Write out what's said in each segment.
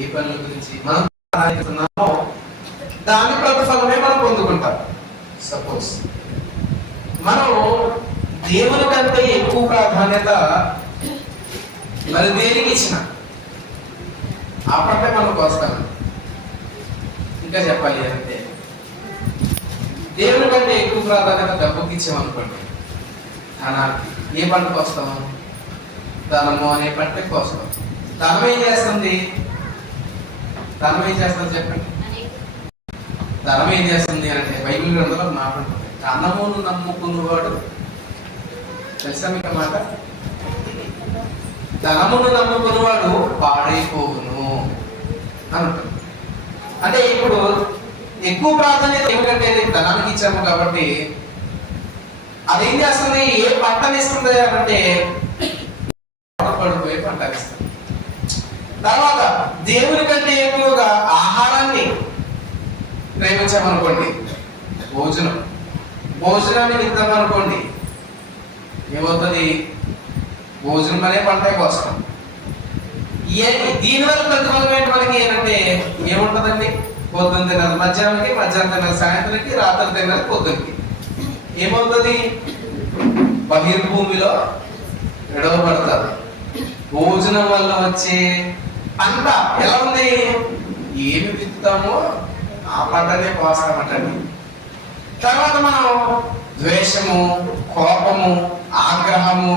ఏ పనుల గురించి మనం ఆరాధిస్తున్నామో దాని ప్రతిఫలమే మనం పొందుకుంటాం. సపోజ్ మనం దేవుని కంటే ఎక్కువ ప్రాధాన్యత మరి దేనికి ఇచ్చిన ఆ పంటే మనకు వస్తాను. ఇంకా చెప్పాలి అంటే దేవుని కంటే ఎక్కువ ప్రాధాన్యత డబ్బుకి ఇచ్చామనుకోండి, ధనానికి ఏ పంటకు వస్తాము? ధనము అనే పంటకు వస్తాం. ధనం ఏం చేస్తుంది? ధనం ఏం చేస్తుంది చెప్పండి. ధనం ఏం చేస్తుంది అంటే బైబిల్ గ్రంథంలో మాట్లాడుతుంది, ధనమును నమ్ముకున్నవాడు, తెలుసా మీకు మాట? ధనమును నమ్ముకున్నవాడు పాడైపోవును అంటుంది. అంటే ఇప్పుడు ఎక్కువ ప్రాధాన్యత ఏమిటంటే ధనానికి ఇచ్చాము కాబట్టి అదేం చేస్తుంది? ఏ పంటని ఇస్తుంది అంటే పడిపోయే పంట ఇస్తుంది. తర్వాత దేవుని కంటే ఎక్కువగా ఆహారాన్ని ప్రేమించామనుకోండి, భోజనాన్ని ఇద్దామనుకోండి, ఏమవుతుంది? భోజనం అనే పంటకి వస్తాం. దీనివల్ల ప్రతిఫలం ఏంటి మనకి ఏంటంటే ఏముంటదండి? పొద్దున్న తినాలి మధ్యాహ్నానికి, మధ్యాహ్నం తినాలి సాయంత్రానికి, రాత్రి తినాలి పొద్దునకి. ఏమవుతుంది? బహిర్భూమిలో విడవబడతారు. భోజనం వల్ల వచ్చే పంట ఎలా ఉంది? ఏమి విత్తుతామో ఆ పంటనే కోస్తామంటండి. తర్వాత మనం ద్వేషము, కోపము, ఆగ్రహము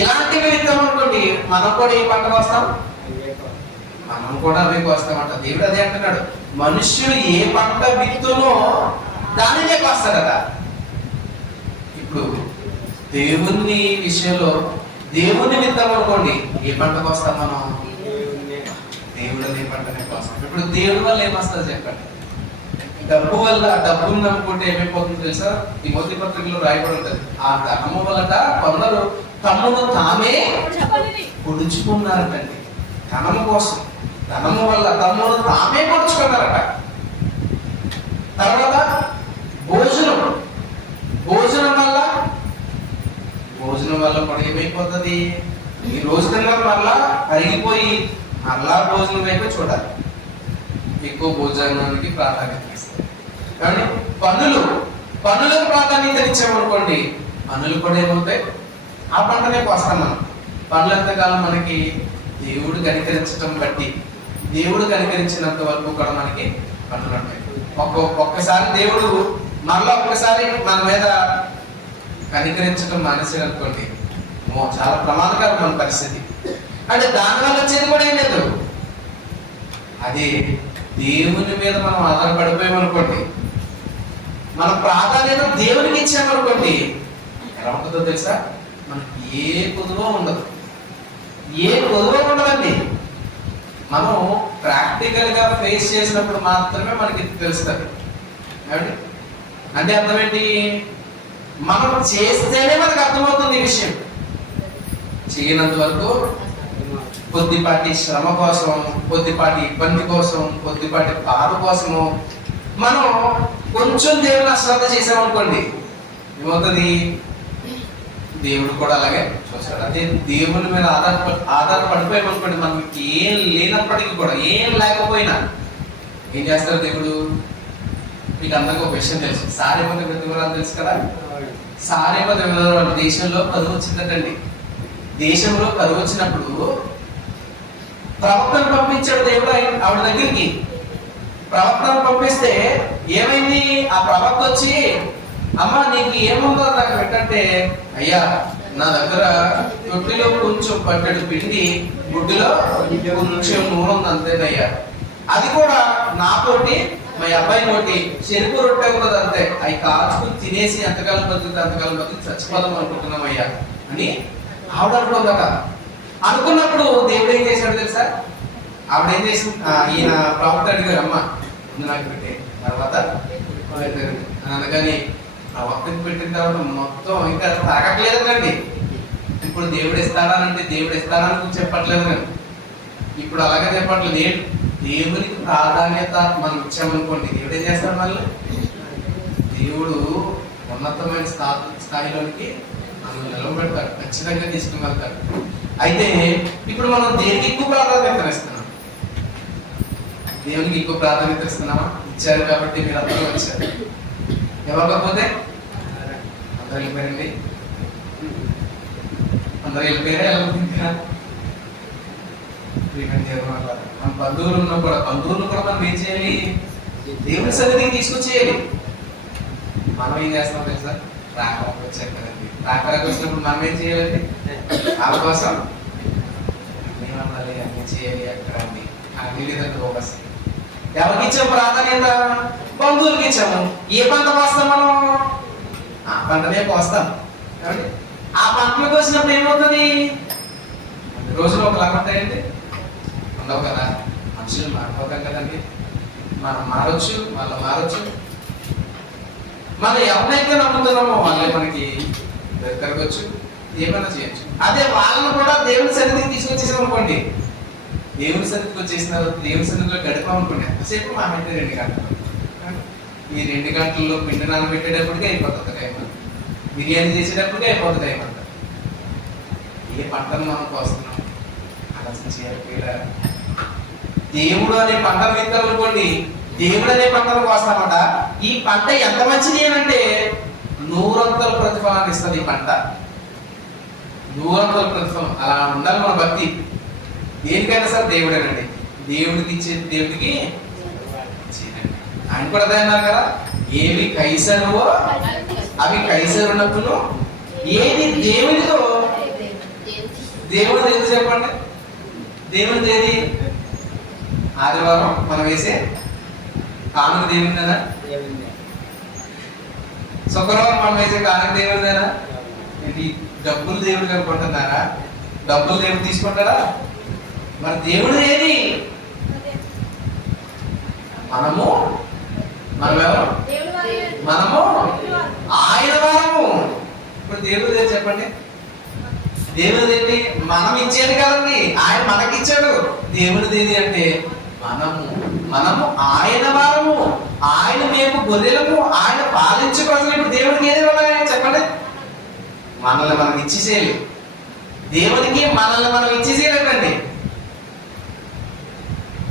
ఇలాంటివి విత్తామనుకోండి, మనం కూడా ఏ పంట కోస్తాం? మనం కూడా అవే కోస్తామంట. దేవుడు అదే అంటున్నాడు, మనుష్యుడు ఏ పంట విత్తునో దానినే కోస్తాడట. ఇప్పుడు దేవుని విషయంలో దేవుని విత్తామనుకోండి, ఏ పంటకు వస్తాం మనం? దేవుడు అనే పంటనే కోస్తాం. ఇప్పుడు దేవుడి వల్ల ఏమొస్తుంది చెప్పండి? డబ్బు వల్ల, డబ్బును నమ్ముకుంటే ఏమైపోతుందో తెలుసా? ఈ మొదటి పత్రికలో రాయబడి ఉంటుంది, ఆ ధనము వల్ల కొందరు తమ్మును తామే పొడుచుకున్నారటండి. ధనము కోసం, ధనము వల్ల తమ్మును తామే పొడుచుకున్నారట. తర్వాత భోజనం వల్ల కూడా ఏమైపోతుంది? ఈ రోజు తిన్నాక మళ్ళా అరిగిపోయి మళ్ళా భోజనం వైపు చూడాలి, ఎక్కువ భోజనానికి ప్రాధాన్యత ఇస్తారు. కానీ పనులకు ప్రాధాన్యత ఇచ్చామనుకోండి, పనులు కూడా ఏమవుతాయి? ఆ పంటనే కోస్తాం మనం. పనులు ఎంతకాలం మనకి దేవుడు కనికరించడం బట్టి, దేవుడు కనికరించినంత వరకు కూడా మనకి పనులు ఉంటాయి. ఒక్కసారి దేవుడు మళ్ళీ ఒక్కసారి మన మీద కనికరించడం మానేసాడు అనుకోండి, చాలా ప్రమాదకరం మన పరిస్థితి. అంటే దానివల్ల వచ్చేది కూడా ఏం లేదు. అదే దేవుని మీద మనం ఆధారపడిపోయామనుకోండి, మన ప్రాధాన్యత దేవునికి ఇచ్చామనుకోండి, ఎలా ఉంటుందో తెలుసా? మనకి ఏ కొదువ ఉండదు, ఉండదండి. మనం ప్రాక్టికల్ గా ఫేస్ చేసినప్పుడు మాత్రమే మనకి తెలుస్తుంది. అంటే అర్థం ఏంటి? మనం చేస్తేనే మనకు అర్థమవుతుంది ఈ విషయం. చేయనంత వరకు కొద్దిపాటి శ్రమ కోసం, కొద్దిపాటి ఇబ్బంది కోసం, కొద్దిపాటి బాధ కోసము మనం కొంచెం దేవుని అశ్రద్ధ చేసామనుకోండి, ఏమవుతుంది? దేవుడు కూడా అలాగే చూస్తాడు. అదే దేవుని మీద ఆధారపడిపోయామనుకోండి, మనకి ఏం లేనప్పటికీ కూడా, ఏం లేకపోయినా ఏం చేస్తారు దేవుడు? మీకు అందరికీ ఒక విషయం తెలుసు, సారేపతి విధవరాలు తెలుసు కదా? సారేపతి విధవరాలు దేశంలో కరువు వచ్చిందటండి. దేశంలో కరువు వచ్చినప్పుడు ప్రవక్తను పంపించాడు దేవుడు ఆవిడ దగ్గరికి. ప్రవక్తను పంపిస్తే ఏమైంది? ఆ ప్రవక్త వచ్చి, అమ్మ నీకు ఏముందో నాకు పెట్టంటే, అయ్యా నా దగ్గర తొట్టిలో కొంచెం పట్టెడు పిండి, గుడ్డులో కొంచెం నూనె ఉంది అంతేనయ్యా. అది కూడా నాతోటి మా అబ్బాయి నోటి చెరుకు రొట్టె ఉన్నది అంతే, అవి కాచుకుని తినేసి ఎంతకాలం బతికి చచ్చిపోదాం అనుకుంటున్నామయ్యా అని ఆవిడ అనుకుందట. అనుకున్నప్పుడు దేవుడు ఏం చేశాడు తెలుసా? ఆవిడ ఏం చేసి, ఈయన ప్రవక్త అడిగారు, అమ్మ నాకు పెట్టే తర్వాత అనగానే ప్రవక్తకి పెట్టిన తర్వాత మొత్తం ఇంకా తాగట్లేదు కండి. ఇప్పుడు దేవుడు ఇస్తాడానంటే దేవుడు ఇస్తాడని చెప్పట్లేదు కానీ, ఇప్పుడు అలాగే చెప్పట్లేదు. దేవునికి ప్రాధాన్యత మనం ఇచ్చామనుకోండి, దేవుడు ఏం చేస్తాడు? మళ్ళీ దేవుడు ఉన్నతమైన స్థాయిలోనికి మనం నిలబెడతాడు, ఖచ్చితంగా తీసుకుని వెళ్తాడు. అయితే ఇప్పుడు మనం దేనికి ఎక్కువ ప్రాధాన్యత ఇస్తున్నాం? దేవునికి ఎక్కువ ప్రాధాన్యత ఇస్తున్నామా? ఇచ్చారు కాబట్టి మీరు అందరూ వచ్చారు. ఇవ్వకపోతే అందరూ వెళ్ళిపోయారండి. అందరూ వెళ్ళిపోయారా? మన బంధువులు ఉన్నా కూడా మనం ఏం చేయాలి? దేవుని సన్నిధికి తీసుకొచ్చేయాలి. మనం ఏం చేస్తాం తెలుసా? రాకరాకు వచ్చారు కదండి. రాకరాకు వచ్చినప్పుడు మనం ఏం చేయాలండి? వాళ్ళ కోసం అన్ని చేయాలి. అక్కడ అన్ని విధంగా ఫోకస్. ఎవరికి ఇచ్చాము ప్రాధాన్యత? బంధువులకి ఇచ్చాము. ఏ పంట కోస్తాం మనం? ఆ పంటనే కోస్తాం. ఆ పంటలకు వచ్చినప్పుడు ఏమవుతుంది? రోజులు ఒకలాగా ఉంటాయండి, ఉండవు కదా. మనుషులు మారిపోతాం కదండి. మనం మారొచ్చు, వాళ్ళు మారొచ్చు. మనం ఎవరినైతే నమ్ముతున్నామో వాళ్ళే మనకి తిరగచ్చు, ఏమైనా చేయొచ్చు. అదే వాళ్ళని కూడా దేవుని సన్నిధికి తీసుకొచ్చేసాం అనుకోండి, దేవుని సన్నిధికి వచ్చేసినారు, దేవుని సన్నిధిలో గడిపామనుకోండి, ఎంతసేపు మా అంటే 2 గంటలు. ఈ 2 గంటల్లో పిండి నానబెట్టేటప్పటికే అయిపోతుంది టైం, బిర్యానీ చేసేటప్పటికే అయిపోతుంది టైం అంతా. ఏ పంటను మనం కోస్తున్నాం ఆలోచించారు. దేవుడు అనే పంటను విత్తాం అనుకోండి, దేవుడు అనే పంటను కోస్తామట. ఈ పంట ఎంత మంచిది అంటే 100 ప్రతిఫలాన్ని ఇస్తుంది. ఈ పంట 100 ప్రతిఫలం. అలా ఉండాలి మన భక్తి. దేనికైనా సరే దేవుడేనండి. దేవుడికి ఇచ్చేది దేవుడికి ఆయన కూడా అదే అన్నారు కదా, ఏవి కైసరువో అవి కైసరునకును, ఏది దేవుడితో దేవుడు ఏది చెప్పండి. దేవుడిది ఏది? ఆదివారం మనం వేసే కానుక దేవుడిదేనా? శుక్రవారం మనం వేసే కానుక దేవుడిదేనా? ఏంటి డబ్బులు దేవుడికి అనుకుంటున్నారా? డబ్బులు దేవుడు తీసుకుంటారా? మరి దేవుడు ఏది? మనమెవరు? మనము ఆయన వారము. ఇప్పుడు దేవుడు ఏది చెప్పండి? దేవుడిది ఏంటి? మనం ఇచ్చేది కదండి, ఆయన మనకిచ్చాడు. దేవుడిది ఏది అంటే మనము ఆయన వారము, ఆయన మేము గొర్రెలము, ఆయన పాలించే ప్రజలు. ఇప్పుడు దేవుడికి ఏది ఉన్నాయి చెప్పండి? మనల్ని మనం ఇచ్చేసేయాలి. దేవునికి మనల్ని మనం ఇచ్చేసేయాలండి.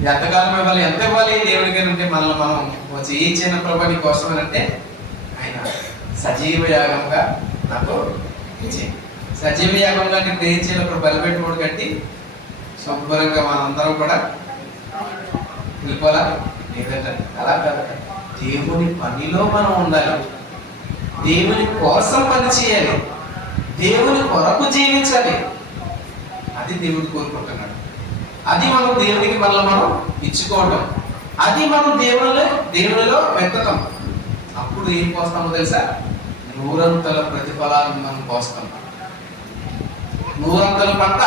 ఎంతకాలం ఇవ్వాలి? ఎంత ఇవ్వాలి దేవుడికి అంటే మనల్ని మనం వచ్చి ఏ చిన్న ప్రభు కోసం అంటే ఆయన సజీవ యాగంగా నాకు ఇచ్చేయండి. సజీవ యాగంగా నేను ఏం చేయాలి? ఇప్పుడు బలిపెట్టుకోడు కట్టి శుభ్రంగా మనందరం కూడా వెళ్ళిపోవాలా? లేదంటే అలా కాదు. దేవుని పనిలో మనం ఉండాలి, దేవుని కోసం పని చేయాలి, దేవుని కొరకు జీవించాలి. అది దేవుడు కోరుకుంటున్నాడు. అది మనం దేవునికి వల్ల మనం ఇచ్చుకోవడం, అది మనం దేవునిలో వెతకం. అప్పుడు ఏం కోస్తామో తెలుసా? 100 ప్రతిఫలాలను మనం కోస్తాం. 100 పంట.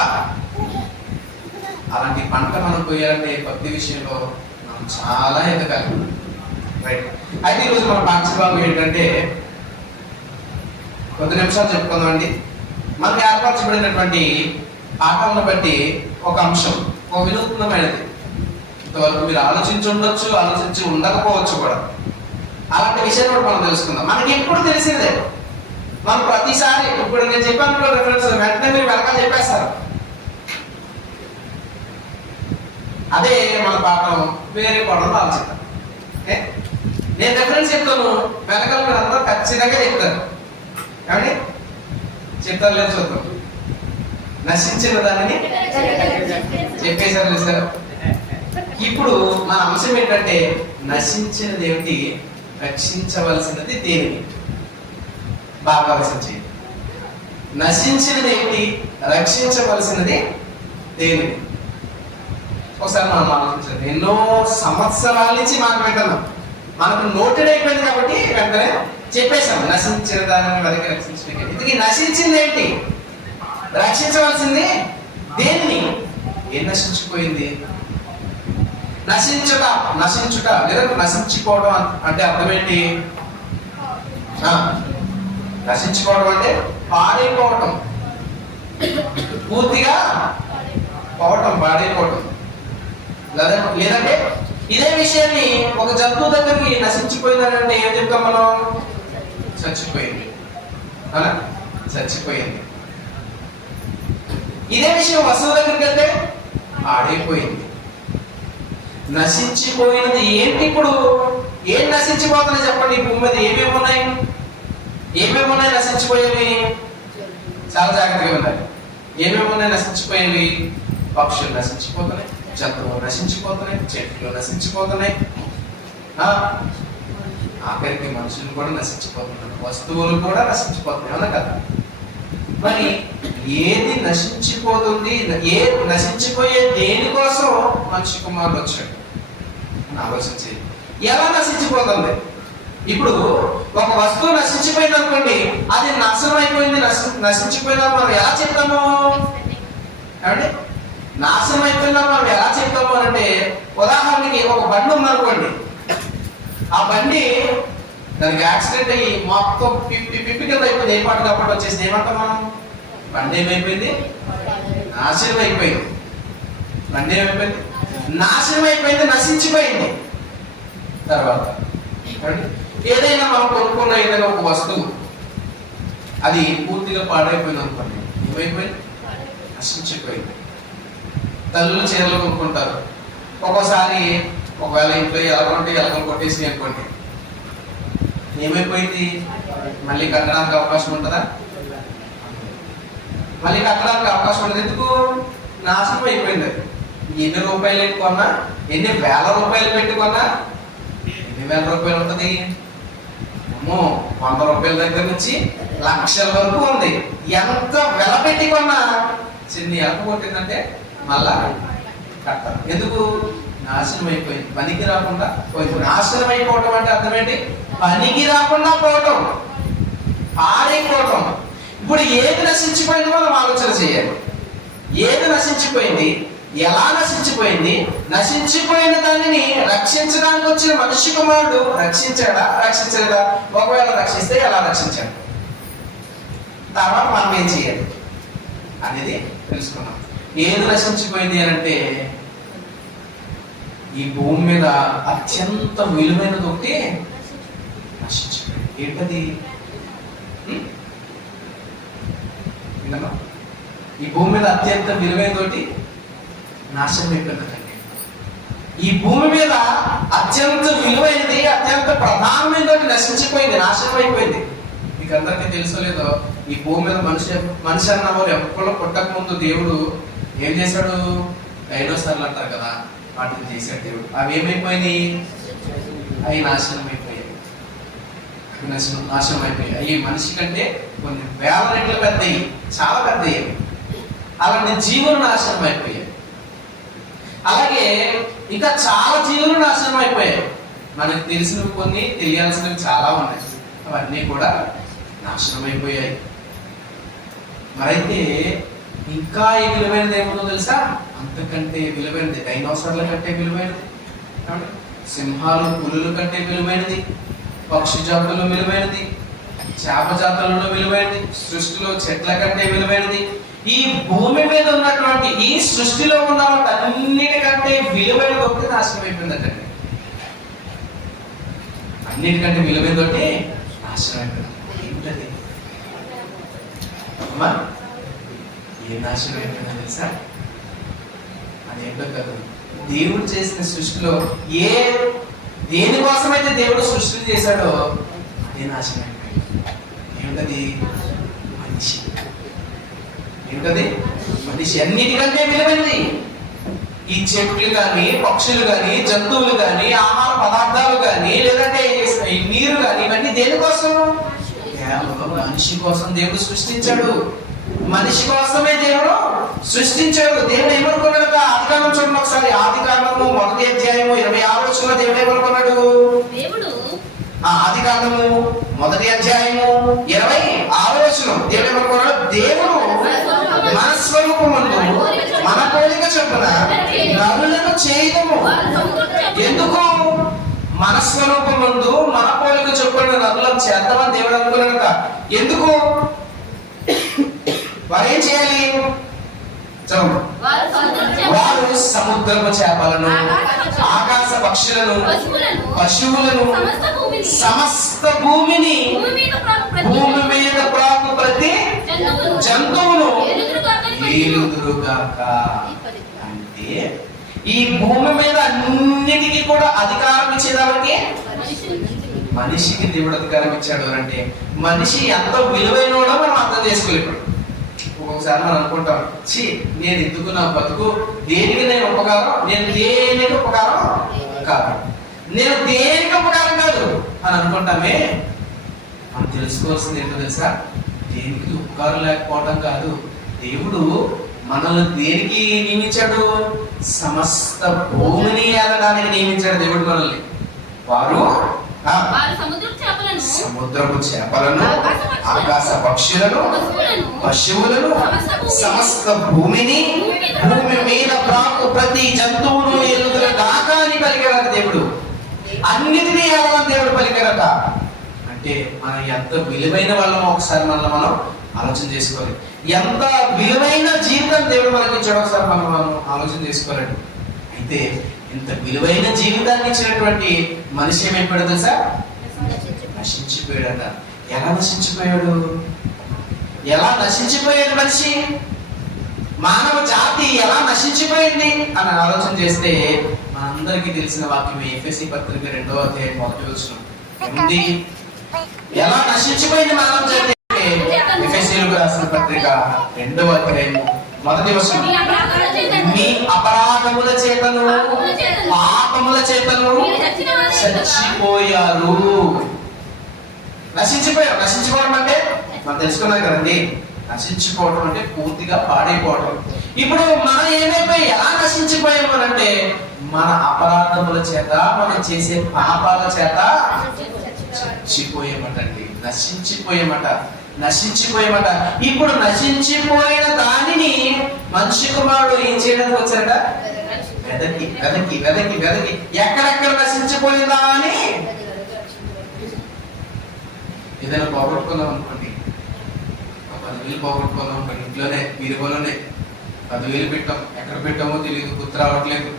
అలాంటి పంట మనం పోయాలంటే భక్తి విషయంలో మనం చాలా ఎదగాలి. రైట్. అయితే ఈరోజు మన పాఠ్యభాగం ఏంటంటే కొద్ది నిమిషాలు చెప్పుకుందామండి. మనకు ఏర్పరచబడినటువంటి పాఠాలను బట్టి ఒక అంశం, ఒక వినూత్నమైనది. ఇంతవరకు మీరు ఆలోచించి ఉండొచ్చు, ఆలోచించి ఉండకపోవచ్చు కూడా. అలాంటి విషయాన్ని కూడా మనం తెలుసుకుందాం. మనకి ఎప్పుడు తెలిసేదే. మనం ప్రతిసారి ఇప్పుడు నేను చెప్పాను రిఫరెన్స్ వెంటనే మీరు వెనకాల చెప్పేస్తారు. అదే మన పాఠం వేరే పాఠంలో ఆలోచిద్దాం. నేను రిఫరెన్స్ చెప్తాను, వెనకాల మీరు అందరూ ఖచ్చితంగా చెప్తారు. ఏమండి చెప్తారు? లేదు చూద్దాం. నశించిన దానిని చెప్పేశారు సార్. ఇప్పుడు మన అంశం ఏంటంటే నశించినది ఏమిటి, రక్షించవలసినది దేనిని? బాగా ఆలోచించి. నశించినది ఏమిటి, రక్షించవలసినది దేనిని? ఒకసారి మనం ఆలోచించండి. ఎన్నో సంవత్సరాల నుంచి మనం పెట్టాము, మనకు నోటెడ్ అయిపోయింది కాబట్టి వెంటనే చెప్పేశాం. నశించిన దానిని వెనక రక్షించడానికి. ఇది నశించింది ఏంటి, రక్షించవలసింది దేన్ని? ఏం నశించిపోయింది? నశించుట లేదా నశించుకోవడం అంటే అర్థం ఏంటి? నశించుకోవడం అంటే పాడైపోవటం, పూర్తిగా పోవటం, పాడైపోవటం. లేదంటే ఇదే విషయాన్ని ఒక జంతువు దగ్గరికి నశించిపోయిందంటే ఏం చెప్తాం మనం? చచ్చిపోయింది. చచ్చిపోయింది. ఇదే విషయం వస్తువు దగ్గరికి వెళ్తే పాడైపోయింది. నశించిపోయినది ఏంటి? ఇప్పుడు ఏం నశించిపోతున్నాయి చెప్పండి? ఈ భూమి మీద ఏమేమి ఉన్నాయి? ఏమేమి ఉన్నాయి నశించిపోయేవి? చాలా జాగ్రత్తగా ఉన్నాయి. ఏమేమి ఉన్నాయి నశించిపోయేవి? పక్షులు నశించిపోతున్నాయి, జంతువులు నశించిపోతున్నాయి, చెట్లు నశించిపోతున్నాయి, ఆఖరికి మనుషులు కూడా నశించిపోతున్నారు, వస్తువులు కూడా నశించిపోతున్నాయి, అవునా కదా? మరి ఏది నశించిపోతుంది? ఏ నశించిపోయే దేనికోసం మనిషి కుమారుడు వచ్చాడు అని ఆలోచించి ఎలా నశించిపోతుంది? ఇప్పుడు ఒక వస్తువు నశించిపోయింది అనుకోండి, అది నాశనం అయిపోయింది, నశించిపోయిందా మనం ఎలా చెప్తాము? ఏమండి, నాశనం అయిపోయిందా మనం ఎలా చెప్తాము అంటే, ఉదాహరణకి ఒక బండి ఉందనుకోండి, ఆ బండి దానికి యాక్సిడెంట్ అయ్యి మొత్తం పిప్పి కింద అయిపోయింది, ఏ పాటు కాబట్టి వచ్చేసి ఏమంటాం మనం? బండి ఏమైపోయింది? నాశనం అయిపోయింది. బండి ఏమైపోయింది? నాశనం అయిపోయింది, నశించిపోయింది. తర్వాత ఏదైనా మనం కొనుక్కున్న ఏదైనా ఒక వస్తువు అది పూర్తిగా పాడైపోయింది అనుకోండి, ఏమైపోయింది? నశించిపోయింది. తల్లులు చీరలు కొనుక్కుంటారు, ఒక్కోసారి ఒకవేళ ఇంట్లో ఎలగలు కొట్టేసి అనుకోండి, ఏమైపోయింది? మళ్ళీ కట్టడానికి అవకాశం ఉంటుందా? మళ్ళీ కట్టడానికి అవకాశం ఉండదు. ఎందుకు? నాశనం అయిపోయింది. ఎన్ని రూపాయలు కొన్నా, ఎన్ని వేల రూపాయలు పెట్టుకున్నా, ఎన్ని వేల రూపాయలు ఉంటుంది? 100 రూపాయల దగ్గర నుంచి లక్షల వరకు ఉంది. ఎంత వెల పెట్టి కొన్నా చిన్న ఎలక కొట్టిందంటే మళ్ళా కట్టాలి. ఎందుకు? నాశనం అయిపోయింది, పనికి రాకుండా పోయింది. నాశనం అయిపోవటం అంటే అర్థం ఏంటి? పనికి రాకుండా పోవటం, పాడైపోవటం. ఇప్పుడు ఏది నశించిపోయిందో మనం ఆలోచన చేయాలి. ఏది నశించిపోయింది? ఎలా నశించిపోయింది? నశించిపోయిన దానిని రక్షించడానికి వచ్చిన మనిషి కుమారుడు రక్షించాడా, రక్షించలేదా? ఒకవేళ రక్షిస్తే ఎలా రక్షించాడు? తర్వాత మనం ఏం చేయాలి అనేది తెలుసుకున్నాం. ఏది నశించిపోయింది అని అంటే, ఈ భూమి మీద అత్యంత విలువైనది ఒకటి నశించిపోయింది. ఏంటది? ఈ భూమి మీద అత్యంత విలువైనది ఒకటి నాశనం అయిపోయిందండి. ఈ భూమి మీద అత్యంత విలువైనది, అత్యంత ప్రధానమైనది నశించిపోయింది, నాశనం అయిపోయింది. మీకు అందరికీ తెలుసో లేదో, ఈ భూమి మీద మనిషి అన్న వాళ్ళు ఎప్పుడు పుట్టక ముందు దేవుడు ఏం చేశాడు? డైనోసార్లు అంటారు కదా, వాటిని చేశాడు దేవుడు. అవి ఏమైపోయినాయి? అవి నాశనం అయిపోయాయి. నాశనం అయిపోయాయి. అవి మనిషి కంటే కొన్ని వేల రెట్లు పెద్దవి, చాలా పెద్దవి. అలాంటి జీవులు నాశనం అయిపోయాయి. అలాగే ఇంకా చాలా జీవులు నాశనం అయిపోయాయి. మనకు తెలిసినవి కొన్ని, తెలియాల్సినవి చాలా ఉన్నాయి. అవన్నీ కూడా నాశనం అయిపోయాయి. మరైతే ఇంకా ఈ విలువైనది ఏముందో తెలుసా? అంతకంటే విలువైనది, డైనోసార్ల కంటే విలువైనది, సింహాలు పులుల కంటే విలువైనది, పక్షి జాతుల్లో విలువైనది, చేప జాతులలో విలువైనది, సృష్టిలో చెట్ల కంటే విలువైనది, ఈ భూమి మీద ఉన్నటువంటి ఈ సృష్టిలో ఉన్న అన్నిటికంటే విలువైనది ఒకటి నాశనం అయిపోయిందంటే, అన్నిటికంటే విలువైనది ఒకటి నాశనం అయిపోయింది. ఏంటది అమ్మా? ఏ నాశనం అయిపోయిందో తెలుసా? అదేంటో కదా, దేవుడు చేసిన సృష్టిలో దేనికోసమైతే దేవుడు సృష్టిని చేశాడో అదే నాశనం అయిపోయింది. ఏమిటది? మనిషి. ఏమిటది? మనిషి అన్నిటికంటే విలువైనది. ఈ చెట్లు కానీ, పక్షులు కానీ, జంతువులు కానీ, ఆహార పదార్థాలు కానీ, లేదంటే ఈ నీరు కానీ, ఇవన్నీ దేనికోసం? మనిషి కోసం దేవుడు సృష్టించాడు. మనిషి కోసమే దేవుడు సృష్టించాడు. దేవుడు ఏమనుకున్నాడు? ఆదికాండం చూడండి ఒకసారి. ఆదికాండము 1వ అధ్యాయము 26వ వచనంలో దేవుడు ఏమనుకున్నాడు? ఆదికాండము 1వ అధ్యాయము 26వ వచనం దేవుడు ఏమనుకున్నాడు? దేవుడు మన స్వరూపమందు మన పోలిక చొప్పున నరులను చేయదము. ఎందుకు? మన స్వరూపమందు మన పోలిక చొప్పున నరులను చేద్దామని దేవుడు అనుకున్నాడు. ఎందుకు? వారు ఏం చేయాలి? వారు సముద్రపు చేపలను, ఆకాశ పక్షులను, పశువులను, సమస్త భూమిని, భూమి మీద ప్రాకు ప్రతి జంతువును ఏలుదురుగాక. అంటే ఈ భూమి మీద అన్నిటికీ కూడా అధికారం ఇచ్చేదానికి మనిషికి దేవుడు అధికారం ఇచ్చాడు అంటే మనిషి ఎంత విలువైనడో మనం అర్థం చేసుకోలేము. ఒక్కొక్కసారి మనం అనుకుంటాం, ఛీ నేను ఎందుకు నా బతుకు, దేనికి నేను ఉపకారం, నేను దేనికి ఉపకారం కాదు, నేను దేనికి ఉపకారం కాదు అని అనుకుంటామే. మనం తెలుసుకోవాల్సింది ఏంటో తెలుసా, దేనికి ఉపకారం లేకపోవడం కాదు, దేవుడు మనల్ని దేనికి నియమించాడు, సమస్త భూమిని ఏలడానికి నియమించాడు దేవుడు మనల్ని. వారు సముద్రపు చేపలను, ఆకాశ పక్షులను, పశువులను, సమస్త భూమిని, భూమి మీద ప్రాకు ప్రతి జంతువును ఎలుగుల దాకా అని పలికారట దేవుడు. అన్నిటినీ ఏలమని దేవుడు పలికారట. అంటే మనం ఎంత విలువైన వాళ్ళమో ఒకసారి మనం ఆలోచన చేసుకోవాలి. ఎంత విలువైన జీవితం దేవుడు మనకి ఇచ్చాడు ఒకసారి మనం ఆలోచన చేసుకోవాలండి. అయితే ఇంత విలువైన జీవితాన్ని ఇచ్చినటువంటి మనిషి ఏమైపోయాడు తెలుసా, నశించిపోయాడట. ఎలా నశించిపోయాడు, ఎలా నశించిపోయాడు మనిషి, మానవ జాతి ఎలా నశించిపోయింది అని ఆలోచన చేస్తే మనందరికీ తెలిసిన వాక్యం ఎఫెసీ పత్రిక 2వ అధ్యాయం 1వ వచనం ఉంది. ఎలా నశించిపోయింది మానవ జాతి, ఎఫెసీయులకు రాసిన పత్రిక 2వ అధ్యాయం 1వ వచనం, మీ అపరాధముల చేతను పాపముల చేతను చచ్చిపోయారు. నశించిపోయారు. నశించిపోవడం అంటే మనం తెలుసుకున్నాం కదండి, నశించిపోవడం అంటే పూర్తిగా పాడైపోవడం. ఇప్పుడు మనం ఏమైపోయి ఎలా నశించిపోయాము అంటే మన అపరాధముల చేత, మనం చేసే పాపాల చేత చచ్చిపోయామటండి, నశించిపోయామట, నశించిపోయామట. ఇప్పుడు నశించిపోయిన దానిని మనిషి కుమారుడు ఏం చేయడానికి వచ్చారట, వెదకి వెదకి వెదకి వెదకి ఎక్కడెక్కడ నశించిపోయిందా అని. ఏదైనా పోగొట్టుకున్నాం అనుకోండి, 10,000 పోగొట్టుకున్నాం అనుకోండి, ఇంట్లోనే వీధిలోనే 10,000 పెట్టాం, ఎక్కడ పెట్టామో తెలియదు, గుర్తు రావట్లేదు.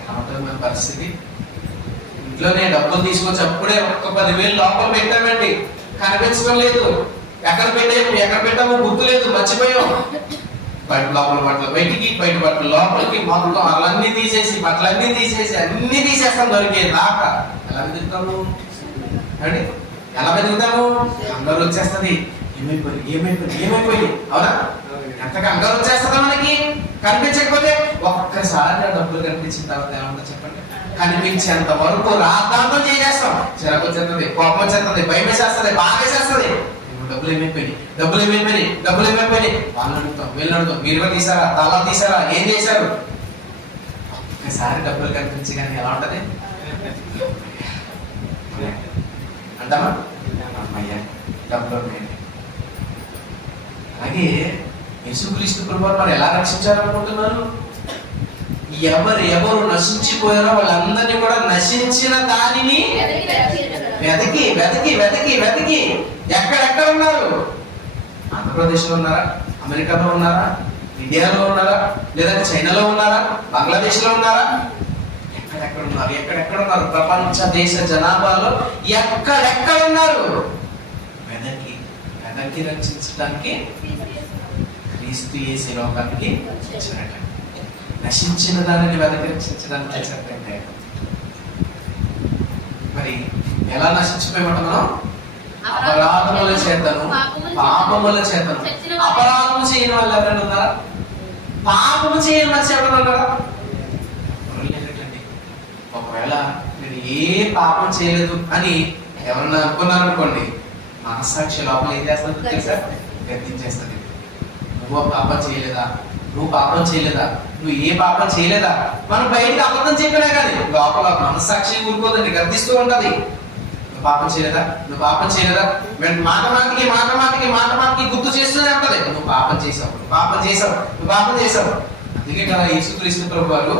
ఎలా ఉంటుంది మన పరిస్థితి? ఇంట్లోనే డబ్బులు తీసుకొచ్చి అప్పుడే ఒక్క 10,000 లోపల పెట్టామండి, కనిపించడం లేదు, ఎక్కడ పెట్టామో గుర్తు లేదు, మర్చిపోయాం. బయట లోపల బట్టలు బయటికి, బయట బట్టలు లోపలికి, మొత్తం అన్నీ తీసేసి, బట్టలన్నీ తీసేసి అన్ని తీసేస్తాం దొరికే దాకా. ఎలా వెతుకుతాము అండి, ఎలా వెతుకుతాము? అందరూ వచ్చేస్తుంది, ఏమైపోయింది ఏమైపోయింది ఏమైపోయింది, అవునా? ఎంతగా అందరూ వచ్చేస్తుందా మనకి. కనిపించకపోతే ఒక్కసారి డబ్బులు కనిపించిన తర్వాత ఏమన్నా చెప్పండి, కనిపించేంత వరకు రాద్దాంతం చేసేస్తాం. చిరకు వచ్చేస్తుంది, కోపం వచ్చేస్తుంది, భయం వేసేస్తుంది, బాగా వేసేస్తుంది. డబ్బులు ఏమైపోయినాయి, డబ్బులు ఏమైపోయినాయి, డబ్బులు ఏమైపోయినాయి, వాళ్ళు అడుగుతాం, వీళ్ళు అడుగుతాం, మీరు తీసారా, తాళాలు తీసారా, ఏం చేశారు? ఒక్కసారి డబ్బులు కనిపించి కానీ ఎలా ఉంటది అంటామా, అమ్మయ్యా డబ్బులు ఉన్నాయి. అలాగే యేసుక్రీస్తు ప్రభువారు మరి ఎలా రక్షించాలనుకుంటున్నారు? ఎవరు నశించిపోయారో వాళ్ళందరినీ కూడా నశించిన దానిని వెతికి వెతికి వెతికి వెతికి ఎక్కడెక్కడ ఉన్నారు? ఆంధ్రప్రదేశ్లో ఉన్నారా, అమెరికాలో ఉన్నారా, ఇండియాలో ఉన్నారా, లేదంటే చైనాలో ఉన్నారా, బంగ్లాదేశ్లో ఉన్నారా, ఎక్కడెక్కడ ఉన్నారు? ఎక్కడెక్కడ ఉన్నారు? ప్రపంచ దేశ జనాభాలో ఎక్కడెక్కడ ఉన్నారు? వెనక్కి వెనక్కి రక్షించడానికి క్రీస్తు యేసు లోకానికి వచ్చినట్టు, నశించిన దానిని వెనక్కి రక్షించడానికి వచ్చినట్టే. మరి ఎలా నశించిపోయామంట మనం? అపరాధముల చేతను పాపముల చేతను. అపరాధము చేయని వాళ్ళు ఎవరైనా ఉన్నారా? పాపము చేయని మనిషి ఎవరైనా ఉన్నారా? ఒకవేళ నేను ఏ పాపం చేయలేదు అని ఎవరన్నా అనుకున్నారనుకోండి, మనస్సాక్షి లోపల ఏం చేస్తుంది తెలుసా? గర్తించేస్తుంది. నువ్వు పాపం చేయలేదా, నువ్వు పాపం చేయలేదా, నువ్వు ఏ పాపం చేయలేదా. మనం బయటకు అబద్ధం చెప్పినా కానీ లోపల మనస్సాక్షి ఊరుకోదండి, గర్తిస్తూ ఉంటది. నువ్వు పాపం చేయలేదా, నువ్వు పాపం చేయలేదా, మాట మాటికి గుర్తు చేస్తూనే ఉంటది. నువ్వు పాపం చేసావు, నువ్వు పాపం చేసావు, నువ్వు పాపం చేసావు. అందుకే కదా యేసుక్రీస్తు ప్రభు వారు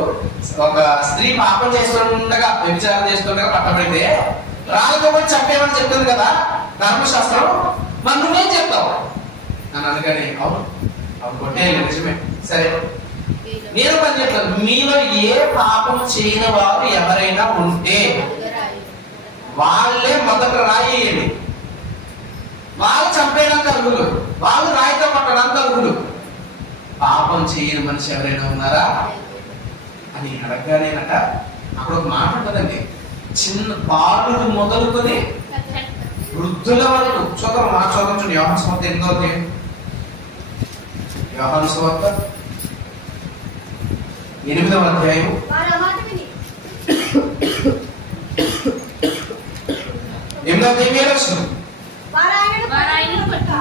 ఒక స్త్రీ పాపం చేస్తుండగా, వ్యభిచారం చేస్తుండగా పట్టబడితే రాళ్ళతో కూడా చంపేమని చెప్తుంది కదా ధర్మశాస్త్రం. మరి నువ్వేం చెప్తావు అని అనగానే అవును కొట్టేయాలి, నిజమే, సరే నేను పని చెప్తాను. మీలో ఏ పాపం చేయని వారు ఎవరైనా ఉంటే వాళ్ళే మొదట రాయేయండి. వాళ్ళు చంపేయడానికి అర్హులు, వాళ్ళు రాయితో పట్టడానికి అర్హులు. పాపం చేయని మనిషి ఎవరైనా ఉన్నారా? అని అడగగానేనట అక్కడ ఒక మాట ఉంటుందండి, చిన్న బాలుడు మొదలుకొని వృద్ధుల వరకు. చూద్దాం మాట చూద్దాం. యోహాను సువార్త 8వ అధ్యాయం. యోహాను సువార్త 8వ అధ్యాయం.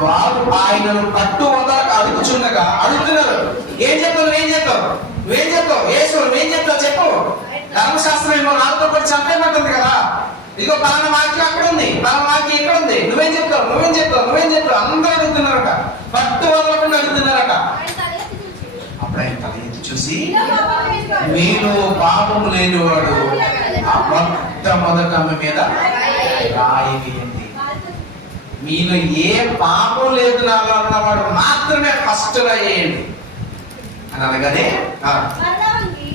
వారు ఆయనను పట్టు వదలక అడుగుచుండగా అడుగుతున్నారు, ఏం చెప్తావు నువ్వేం చెప్తావు, నువ్వేం చెప్తావు, యేసు నువ్వేం చెప్తావు చెప్పు. ధర్మశాస్త్రం ఏమో నాలుగుతో పడి చంపేమంటుంది కదా, ఇదిగో పలానా వాక్యం అక్కడ ఉంది, పలానా వాక్యం ఇక్కడ ఉంది, నువ్వేం చెప్తావు, నువ్వేం చెప్తావు, నువ్వేం చెప్తావు. అందరూ అడుగుతున్నారట, పట్టు వదలకుండా అడుగుతున్నారట. అప్పుడు ఆయన తల ఎత్తి చూసి, మీలో పాపము లేనివాడు ఆ మొట్టమొదట ఆమె మీద రాయి వేయండి. మీలో ఏ పాపం లేదు నాలో అన్నవాడు మాత్రమే ఫస్ట్ వేయండి అని అనగానే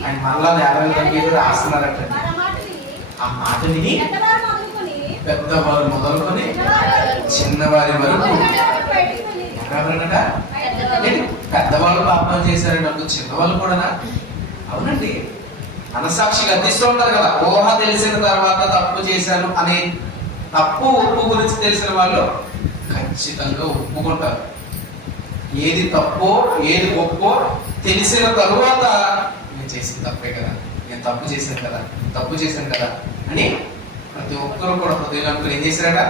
ఆయన మళ్ళా నేల మీద రాస్తున్నారట. ఆ మాట విని పెద్దవారు మొదలుకొని చిన్నవారి వరకు ఎవరెవరనట, పెద్దవాళ్ళు పాపం చేశారని చిన్నవాళ్ళు కూడా. అవునండి, మనసాక్షి గద్దిస్తూ ఉంటారు కదా, ఊహ తెలిసిన తర్వాత తప్పు చేశాను అనే తప్పు ఒప్పు గురించి తెలిసిన వాళ్ళు ఖచ్చితంగా ఒప్పుకుంటారు. ఏది తప్పో ఏది ఒప్పో తెలిసిన తరువాత నేను చేసిన తప్పే కదా, నేను తప్పు చేశాను కదా, తప్పు చేశాను కదా అని ప్రతి ఒక్కరు కూడా హృదయంలో ఏం చేశారట,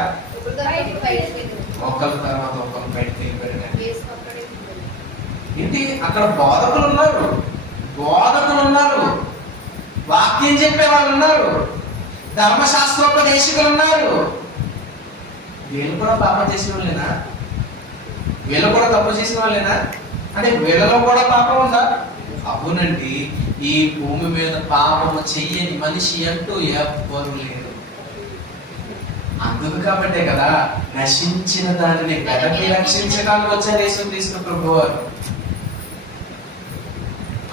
ఒకరి తర్వాత ఒకరు బయటకు వెళ్ళిపోయారట. ఏంటి అక్కడ బోధకులు ఉన్నారు, బోధకులు ఉన్నారు, వాక్యం చెప్పే వాళ్ళు ఉన్నారు, ధర్మశాస్త్రోపదేశకులు ఉన్నారు. వీళ్ళు కూడా పాపం చేసిన వాళ్ళేనా, వీళ్ళు కూడా తప్పు చేసిన వాళ్ళేనా అంటే వీళ్ళలో కూడా పాపం ఉందా? అవునండి, ఈ భూమి మీద పాపము చెయ్యని మనిషి అంటూ ఎవ్వరు లేరు. అందుకు కాబట్టే కదా నశించిన దానిని వెదకి రక్షించడానికి వచ్చారు యేసుక్రీస్తు ప్రభువారు.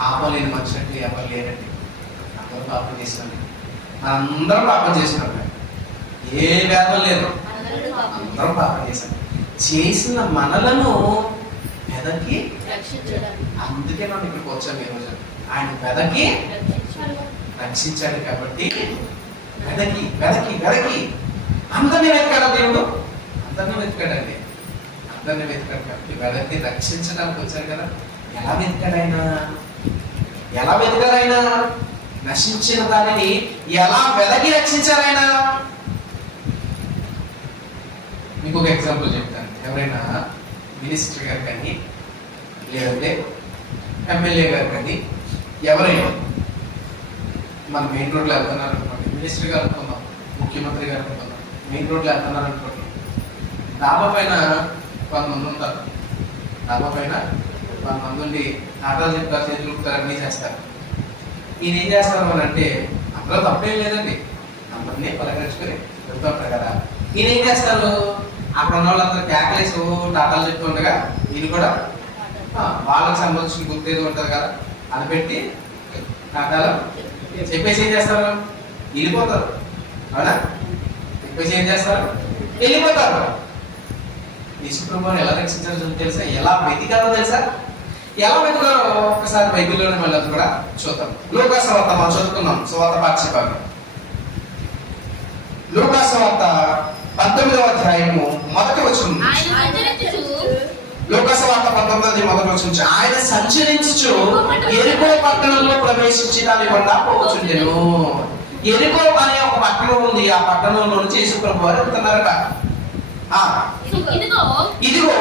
పాపం లేని మనిషి అంటే ఎవరు లేరండి, అందరూ పాపం చేసినారు. అందరూ పాపం చేసినారు, ఏ భేదం లేదు, అందరూ పాపం చేశారు. చేసిన మనలను వెదకి అందుకే మనం ఇక్కడికి వచ్చాము ఈరోజు. ఆయన వెదకి రక్షించాడు కాబట్టి వెదకి వెదకి వెదకి అందరినీ వెతకాడా దేవుడు, అందరినీ వెతకాడండి, అందరినీ వెతకాడు కాబట్టి వెదకి రక్షించడానికి వచ్చాడు కదా. ఎలా వెతకాడు ఆయన, ఎలా వెతకాడు ఆయన, నశించిన దానిని ఎలా వెదకి రక్షించారు ఆయన. మీకు ఒక ఎగ్జాంపుల్ చెప్తాను. ఎవరైనా మినిస్టర్ గారు కానీ లేదంటే ఎమ్మెల్యే గారు కానీ ఎవరైనా మన మెయిన్ రోడ్లో వెళ్తున్నారు అనుకోండి, మినిస్టర్ గారు అనుకుందాం, ముఖ్యమంత్రి గారు అనుకుందాం, మెయిన్ రోడ్లో వెళ్తున్నారు అనుకోండి, డాబా పైన కొంతమంది ఉంటారు, డాబా పైన కొంతమంది ఉండి ఆటలు చెప్తారు, చేతులు ఊపుతారు, అన్నీ చేస్తారు. ఈయన ఏం చేస్తారు అని అంటే అందులో తప్పేం లేదండి, అందరినీ పలకరించుకొని వెళ్తుంటారు కదా. ఈయన ఏం చేస్తారు, అక్కడ ఉన్న వాళ్ళందరూ క్యాక్లేసి టాటాలు చెప్తుండగా ఈయన కూడా వాళ్ళకి సంబంధించిన గుర్తు ఏదో ఉంటుంది కదా అది పెట్టి టాటాలు చెప్పేసి ఏం చేస్తారు, వెళ్ళిపోతారు. అవునా, చెప్పేసి ఏం చేస్తారు, వెళ్ళిపోతారు. యేసుప్రభువుని ఎలా రక్షించారో తెలుసా, ఎలా వెతికారో తెలుసా, ఎలా వెతుకారో ఒకసారి బైబిల్లోనే మళ్ళీ అది కూడా చూద్దాం. లూకా సువార్త మనం చదువుకున్నాం, సువార్త పాఠ్యభాగం. లూకా సువార్త 19వ అధ్యాయము మొదటి వచనం. లూకా సువార్త 19వ మొదటి వచనం. ఆయన సంచరించుచు యెరికో పట్టణంలో ప్రవేశించి దాని గుండా పోవచ్చుండెను. యెరికో అనే ఒక పట్టణం ఉంది, ఆ పట్టణంలో నుంచి యేసు ప్రభువు వారు వెళ్తున్నారట. ఇదిగో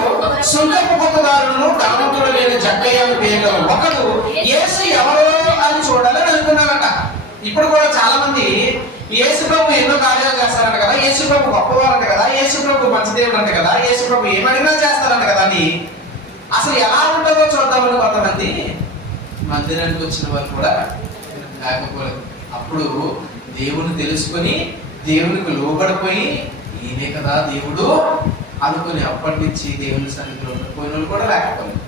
సుంకపు కొత్తదారులను ధనవంతులు లేని జక్కయ్యను పేరు ఒకడు యేసు ఎవరో అని చూడాలని అనుకున్నారట. ఇప్పుడు కూడా చాలా మంది యేసు ప్రభు ఎన్నో కార్యాలు చేస్తారంట కదా, యేసు ప్రభు గొప్పవారంట కదా, యేసు ప్రభు మంచిదేవుడు అంట కదా, యేసు ప్రభు ఏమడినా చేస్తారంట కదా అని అసలు ఎలా ఉంటుందో చూద్దామని కొంతమంది మందిరానికి వచ్చిన వారు కూడా లేకపోలేదు. అప్పుడు దేవుని తెలుసుకొని దేవునికి లోబడిపోయి ఈయనే కదా దేవుడు అనుకుని అప్పటి నుంచి దేవుని సన్నిధిలో పోయిన వాళ్ళు కూడా లేకపోలేదు.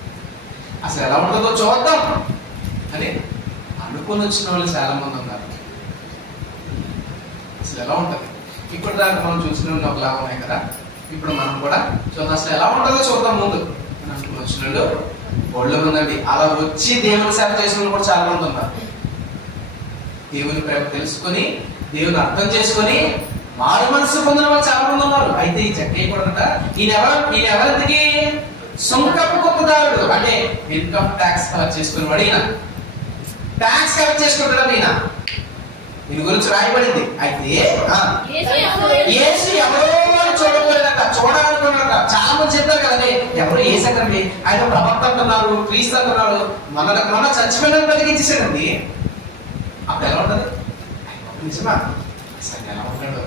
అసలు ఎలా ఉంటుందో చూద్దాం అని అనుకుని వచ్చిన వాళ్ళు చాలా మంది ఉన్నారు. అసలు ఎలా ఉంటుంది, ఇప్పుడు దాకా మనం చూసిన ఒకలాగా ఉన్నాయి కదా, ఇప్పుడు మనం కూడా చూద్దాం అసలు ఎలా ఉంటుందో చూద్దాం ముందు అని అనుకుని వచ్చిన వాళ్ళు ఒళ్ళు ఉందండి. అలా వచ్చి దేవుని సేవ చేసిన వాళ్ళు కూడా చాలా మంది ఉన్నారు. దేవుని ప్రేమ తెలుసుకొని దేవుని అర్థం చేసుకొని మారు మనసు పొందిన వాళ్ళు చాలా మంది ఉన్నారు. అయితే ఈ జక్కయ్య కూడా ఈయన ఎవరికి సుంకపు కొత్తదారుడు, అంటే ఇన్కమ్ ట్యాక్స్ కలెక్ట్ చేసుకునేవాడు. ఈయన ట్యాక్స్ కలెక్ట్ చేసుకుంటాడు. దీని గురించి రాయబడింది. అయితే యేసు ఎవరో చూడలేదట, చూడాలనుకున్నారట. చాలా మంది చెప్తారు కదండి, ఎవరు యేసు అండి, ఆయన ప్రవక్త అంటున్నారు, క్రీస్తు అంటున్నారు, మన చచ్చిపోయిన బతికించేసాడండి. అప్పుడు ఎలా ఉంటది? నిజమా? అసలు ఎలా ఉంటాడు,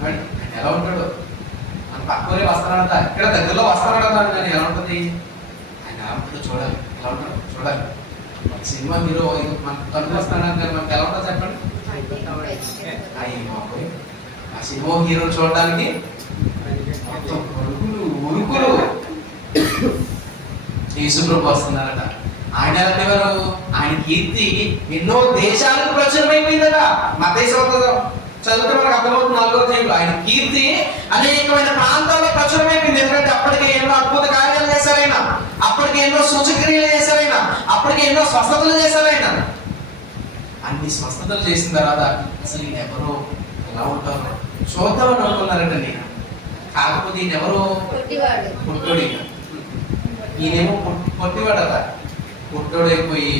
ఆయన ఎలా ఉంటాడు? మన పక్కనే వస్తానంట, ఇక్కడ దగ్గరలో వస్తానంట, నేను ఎలా ఉంటుంది? ఆయన ఎలా ఉంటాడో చూడాలి. ఎలా ఉంటాడో చూడాలి. సినిమా హీరో మన తను వస్తానంటే మనకి ఎలా ఉంటుందో చెప్పండి. ఆ సినిమా హీరో చూడడానికి మొత్తం ఉరుకులు యేసుప్రభు వస్తున్నారట. ఆయన ఎవరు? ఆయన కీర్తి ఎన్నో దేశాలకు ప్రచురమైపోయిందట. మత్తయి చదివితే మనకు అర్థమవుతుంది 4వ అధ్యాయంలో. ఆయన కీర్తి అనేకమైన ప్రాంతాల్లో ప్రచురమైపోయింది. ఎందుకంటే అప్పటికే ఎన్నో అద్భుత కార్యాలు చేశారైన, అప్పటికే ఎన్నో సూచక్రియలు చేశారైన, అప్పటికే ఎన్నో స్వస్థతలు చేశారైన. అన్ని స్వస్థతలు చేసిన తర్వాత అసలు ఈయన ఎవరో, ఎలా ఉంటారో చూద్దామని అనుకున్నారట. నేను కాకపోతే ఈయన ఎవరో పుట్టోడు. ఈయనేమో పొట్టివాడట. పుట్టోడైపోయి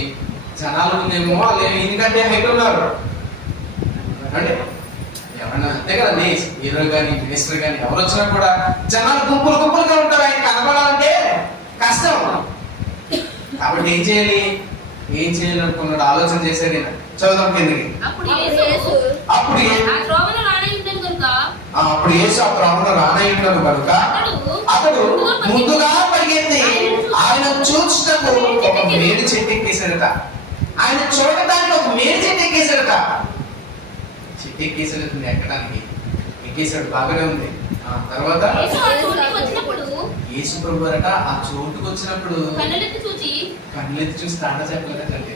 జనాల ముందేమో ఎందుకంటే హైట్ ఉన్నారు అంటే ఎవరైనా అంతే కదండి. హీరో కానీ మినిస్టర్ కానీ ఎవరు వచ్చినా కూడా జనాలు గుంపులుగా ఉంటారు. ఆయన కనపడాలంటే కష్టం. కాబట్టి ఏం చేయాలి అనుకున్నాడు, ఆలోచన చేశాడు. నేను చదువుదాం కిందకి. అప్పుడు యేసు ఆ త్రోవను రానయ్యుండను కనుక అతడు ముందుగా పరిగెత్తి ఆయన చూచుటకు ఒక మేడి చెట్టు ఎక్కేశాడట. ఆయన చూడటానికి ఒక మేడి చెట్టు ఎక్కేశాడట. చెట్టు ఎక్కేసాడు, ఎక్కడానికి ఎక్కేసాడు, బాగానే ఉంది. తర్వాత యేసు ప్రభు అట ఆ చోటుకు వచ్చినప్పుడు కళ్ళెత్తి చూసి తాండ చెప్పలేదండి.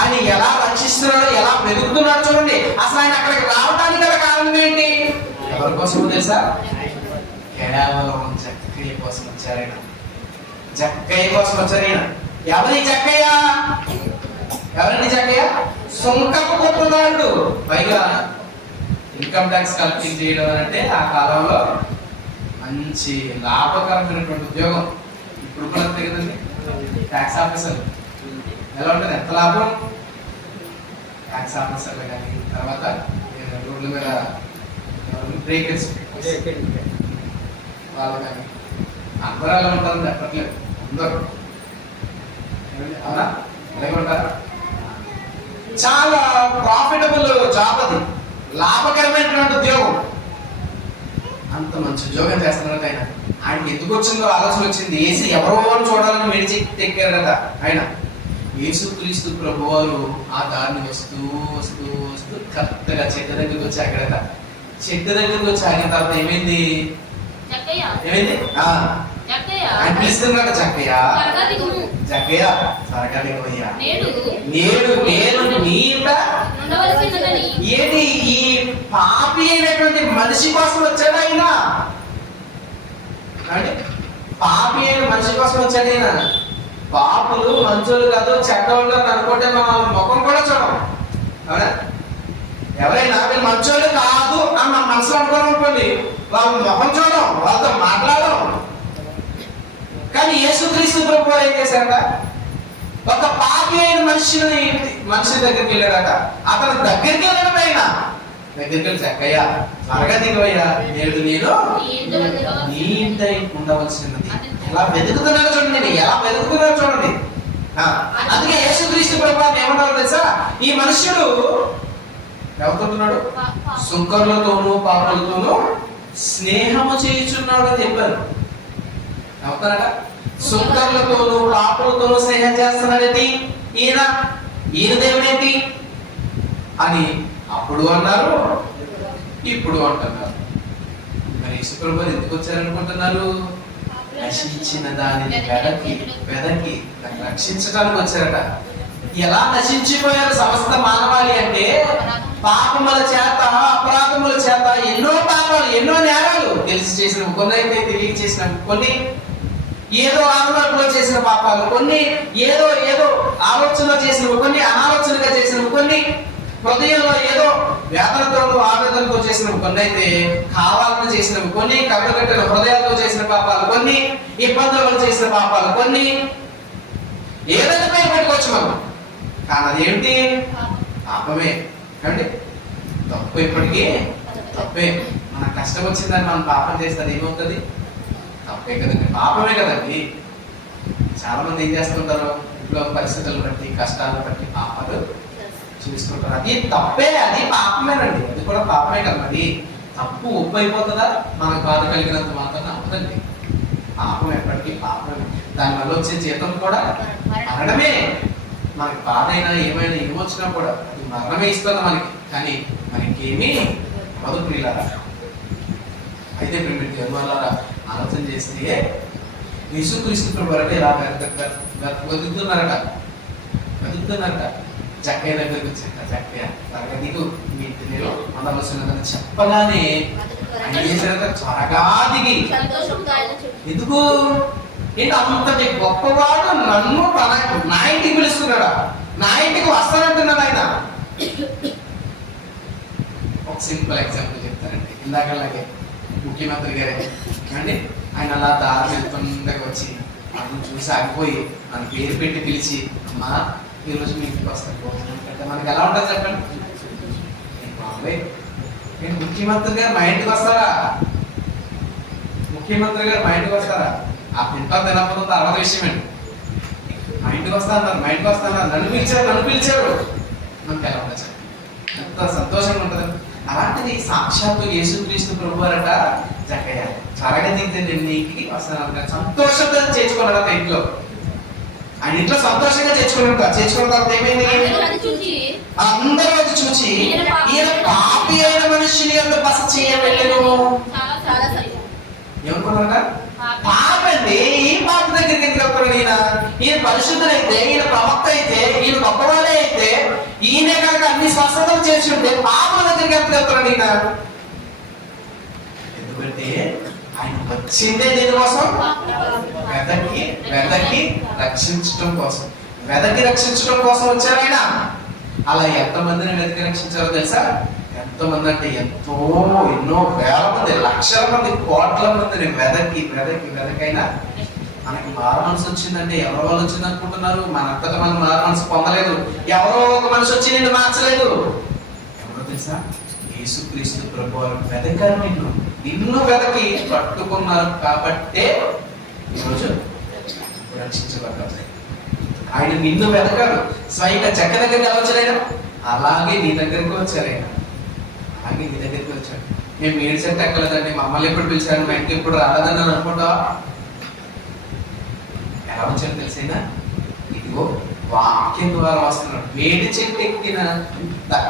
ఆయన ఎలా రక్షిస్తున్నాడో, ఎలా వెతుకుతున్నాడో చూడండి. అసలు ఆయన అక్కడికి రావడానికి గల కారణం ఏంటి? ఎవరి కోసం తెలుసా? కేవలం జక్కయ్య కోసం వచ్చారైనా. జక్కయ్య కోసం వచ్చారైనా. ఎవరి జక్కయ్య? ఎవరండి జక్కయ్య? సుంకపు కొత్తదారుడు. పైగా ఇన్కమ్ ట్యాక్స్ కలెక్టింగ్ చేయడం అంటే ఆ కాలంలో మంచి లాభకరమైనటువంటి ఉద్యోగం. ఇప్పుడు కూడా అంతే కదండి. ట్యాక్స్ ఆఫీసర్ ఎలా ఉంటుంది? ఎంత లాభం? ట్యాక్స్ ఆఫీసర్లు కానీ, తర్వాత రోడ్ల మీద బ్రేకర్స్ వాళ్ళు కానీ అందరూ ఎలా ఉంటారని చెప్పట్లేదు. అందరూ అవునా? అలాగే ఉంటారా? చాలా ప్రాఫిటబుల్ జాబ్ అది, లాభకరమైనటువంటి ఉద్యోగం. అంత మంచి ఉద్యోగం చేస్తున్నాడు ఆయన. ఆయనకి ఎందుకు వచ్చిందో ఆలోచన వచ్చింది. యేసు ఎవరో చూడాలని విడిచి ఎక్కారు కదా ఆయన. యేసుక్రీస్తు ప్రభువారు ఆ దారిని వస్తూ కరెక్ట్గా చెట్టు దగ్గరికి వచ్చి ఆగాడట. చెట్టు దగ్గరికి వచ్చి ఆగిన తర్వాత ఏమైంది? ఆయన పిలుస్తున్నాడు, జక్కయ్య జక్కయ్య త్వరగా దిగవయ్యా, నేడు నేను నీట ఏంటి ఈ పాపి అయినటువంటి మనిషి కోసం వచ్చాడు ఆయన. పాపి అయిన మనిషి కోసం వచ్చాడు ఆయన. పాపులు మంచోళ్ళు కాదు, చెడ్డోళ్ళు అనుకుంటే మనం ముఖం కూడా చూడం. అవునా? ఎవరైనా వీళ్ళు మంచోళ్ళు కాదు అని మన మనసులో అనుకోవాలనుకోండి, వాళ్ళ ముఖం చూడం, వాళ్ళతో మాట్లాడడం. కానీ యేసుక్రీస్తు ప్రభువు ఏం చేశారట? ఒక పాపి అయిన మనిషి దగ్గరికి వెళ్ళాడట. అతను దగ్గరికి వెళ్ళడం అయినా దగ్గరికి వెళ్ళి జక్కయ్య త్వరగా దిగవయ్యా, నేడు నేను నీ ఇంటై ఉండవలసినది. ఎలా వెతుకుతున్నారో చూడండి, ఎలా వెతుకుతున్నారో చూడండి. అందుకే యేసుక్రీస్తు ప్రభువు ఏమన్నారు తెలుసా? ఈ మనుష్యుడు ఎవరుతున్నాడు? సుంకరులతోనూ పాపులతోనూ స్నేహము చేయుచున్నాడు అని చెప్పారు. అవుతారా? సుంకరులతోనూ పాపులతోనూ స్నేహం చేస్తున్నాడేంటి ఈయన దేవుడేంటి అని అప్పుడు అన్నారు, ఇప్పుడు అంటున్నారు. మరి యేసుప్రభువు ఎందుకు వచ్చారనుకుంటున్నారు? నశించిన దానిని వెదకి రక్షించడానికి వచ్చారట. ఎలా నశించిపోయారు సమస్త మానవాళి అంటే పాపముల చేత, అపరాధముల చేత ఎన్నో పాపాలు, ఎన్నో నేరాలు తెలిసి చేసిన కొన్ని, అయితే తెలియక చేసిన కొన్ని, ఏదో ఆలోచనలో చేసిన పాపాలు కొన్ని, ఏదో ఏదో ఆలోచనలో చేసినవి కొన్ని, అనాలోచనగా చేసినవి కొన్ని, హృదయంలో ఏదో వేదనతో ఆవేదనతో చేసినవి కొన్ని, అయితే కావాలని చేసినవి కొన్ని, కట్టగట్టిన హృదయాలతో చేసిన పాపాలు కొన్ని, ఇబ్బందులు చేసిన పాపాలు కొన్ని, ఏదైనా పైన పెట్టుకోవచ్చు మనం. కానీ అదేంటి? పాపమే. ఏమండి? తప్పు ఎప్పటికీ తప్పే. మన కష్టం వచ్చిందని మనం పాపం చేస్తే ఏమవుతుంది? తప్పే కదండి, పాపమే కదండి. చాలా మంది ఏం చేస్తుంటారు, ఇంట్లో పరిస్థితులను బట్టి కష్టాలను బట్టి పాపాలు చూసుకుంటారు. అది తప్పే, అది పాపమేనండి, అది కూడా పాపమే కదా. మరి తప్పు ఉప్పు అయిపోతుందా? మనకు బాధ కలిగినంత మాత్రం అవ్వదండి. పాపం ఎప్పటికీ పాపమే. దానివల్ల వచ్చే జీతం కూడా మరణమే. మనకి బాధ అయినా ఏమైనా ఏమొచ్చినా కూడా అది మరణమే ఇస్తుంది మనకి, కానీ మనకేమీ అవ్వదు ప్రియులారా. అయితే ప్రిమిటి వల్ల ఆలోచన చేస్తే యేసుక్రీస్తు ప్రభువు ఇలా బతుకుతున్నారట. చక్కయ్య దగ్గరికి వచ్చాక, చక్కయ్య త్వరగా దిగు, మీ ఇంటిలో ఉండవలసినదని చెప్పగానే ఆయన చేశారట, త్వరగా దిగి. ఎందుకు? ఏంటి అంతటి గొప్పవాడు నన్ను నా ఇంటికి పిలుస్తున్నాడా? నా ఇంటికి వస్తానంటున్నాడు ఆయన. ఒక సింపుల్ ఎగ్జాంపుల్ చెప్తానండి. ఇందాకలాగే ముఖ్యమంత్రి గారే అండి, ఆయన అలా దారి వెళ్తుండగా వచ్చి మనం చూసి ఆగిపోయి మన పేరు పెట్టి పిలిచి, అమ్మా ఈరోజు మీ ఇంటికి వస్తాను భోజనం అంటే మనకి ఎలా ఉంటుంది చెప్పండి? బాబాయ్, నేను ముఖ్యమంత్రి గారు మా ఇంటికి వస్తారా? ముఖ్యమంత్రి గారు మా ఇంటికి వస్తారా? ఆ తింటా తినకపోతే తర్వాత విషయం అండి. మా ఇంటికి వస్తా అన్నారు, మా ఇంటికి వస్తా అన్నారు, నన్ను పిలిచారు. మనకి ఎలా ఉంటుంది? ఎంత సంతోషంగా ఉంటుంది. అలాంటిది సాక్షాత్తు యేసుక్రీస్తు ప్రభువారట, చక్కయ్య త్వరగా దిగితే నేను నీటికి వస్తాను సంతోషంగా చేర్చుకున్నాడు ఇంట్లో. ఆయన ఇంట్లో సంతోషంగా చేర్చుకున్న తర్వాత ఏమైంది? అందరూ వచ్చి చూచి ఈయన పాపి అయిన మనుషుని యొక్క బస చేయ వెళ్ళను. ఏమనుకున్నారట? పాపండి, ఈ పాప దగ్గరికి ఎందుకు వెళ్తాడు ఈయన? ఈయన పరిశుద్ధులైతే, ఈయన ప్రవక్త అయితే, ఈయన గొప్పవాడే అయితే, ఈయనే కనుక అన్ని స్వస్థతలు చేసి ఉంటే పాపల దగ్గరికి ఎందుకు వెళ్తాడు ఈయన? ఎందుకంటే ఆయన వచ్చిందే దీనికోసం, వెదకి రక్షించడం కోసం. వెదకి రక్షించడం కోసం వచ్చారు ఆయన. అలా ఎంతమందిని వెదకి రక్షించారో తెలుసా? ఎంతమంది అంటే ఎన్నో వేల మంది, లక్షల మంది, కోట్ల మందిని వెదకైనా మనకి మారు మనసు వచ్చిందంటే ఎవరి వల్ల వచ్చింది అనుకుంటున్నారు? మనంతటా మనం మారు మనసు పొందలేదు. ఎవరో ఒక మనిషి వచ్చి నిన్ను మార్చలేదు. ఎవరో తెలుసా? యేసుక్రీస్తు ప్రభువారు వెదకారు. నిన్ను వెదకి పట్టుకున్నారు కాబట్టే ఈరోజు రక్షించబడ్డారు. ఆయన నిన్ను వెదకాడు. స్వయంగా చెక్క దగ్గరికి వచ్చారైనా అలాగే నీ దగ్గరికి వచ్చారైనా, అలాగే నీ దగ్గరికి వచ్చాడు. మేము మీరు సెట్ ఎక్కలేదండి, మమ్మల్ని ఎప్పుడు పిలిచారు, మా ఇంటికి ఎప్పుడు రాలేదని అనుకుంటావా? ఎలా వచ్చాడు తెలిసైనా? ఇదిగో వాక్యం ద్వారా వస్తున్నాడు. వేడి చెట్టు ఎక్కిన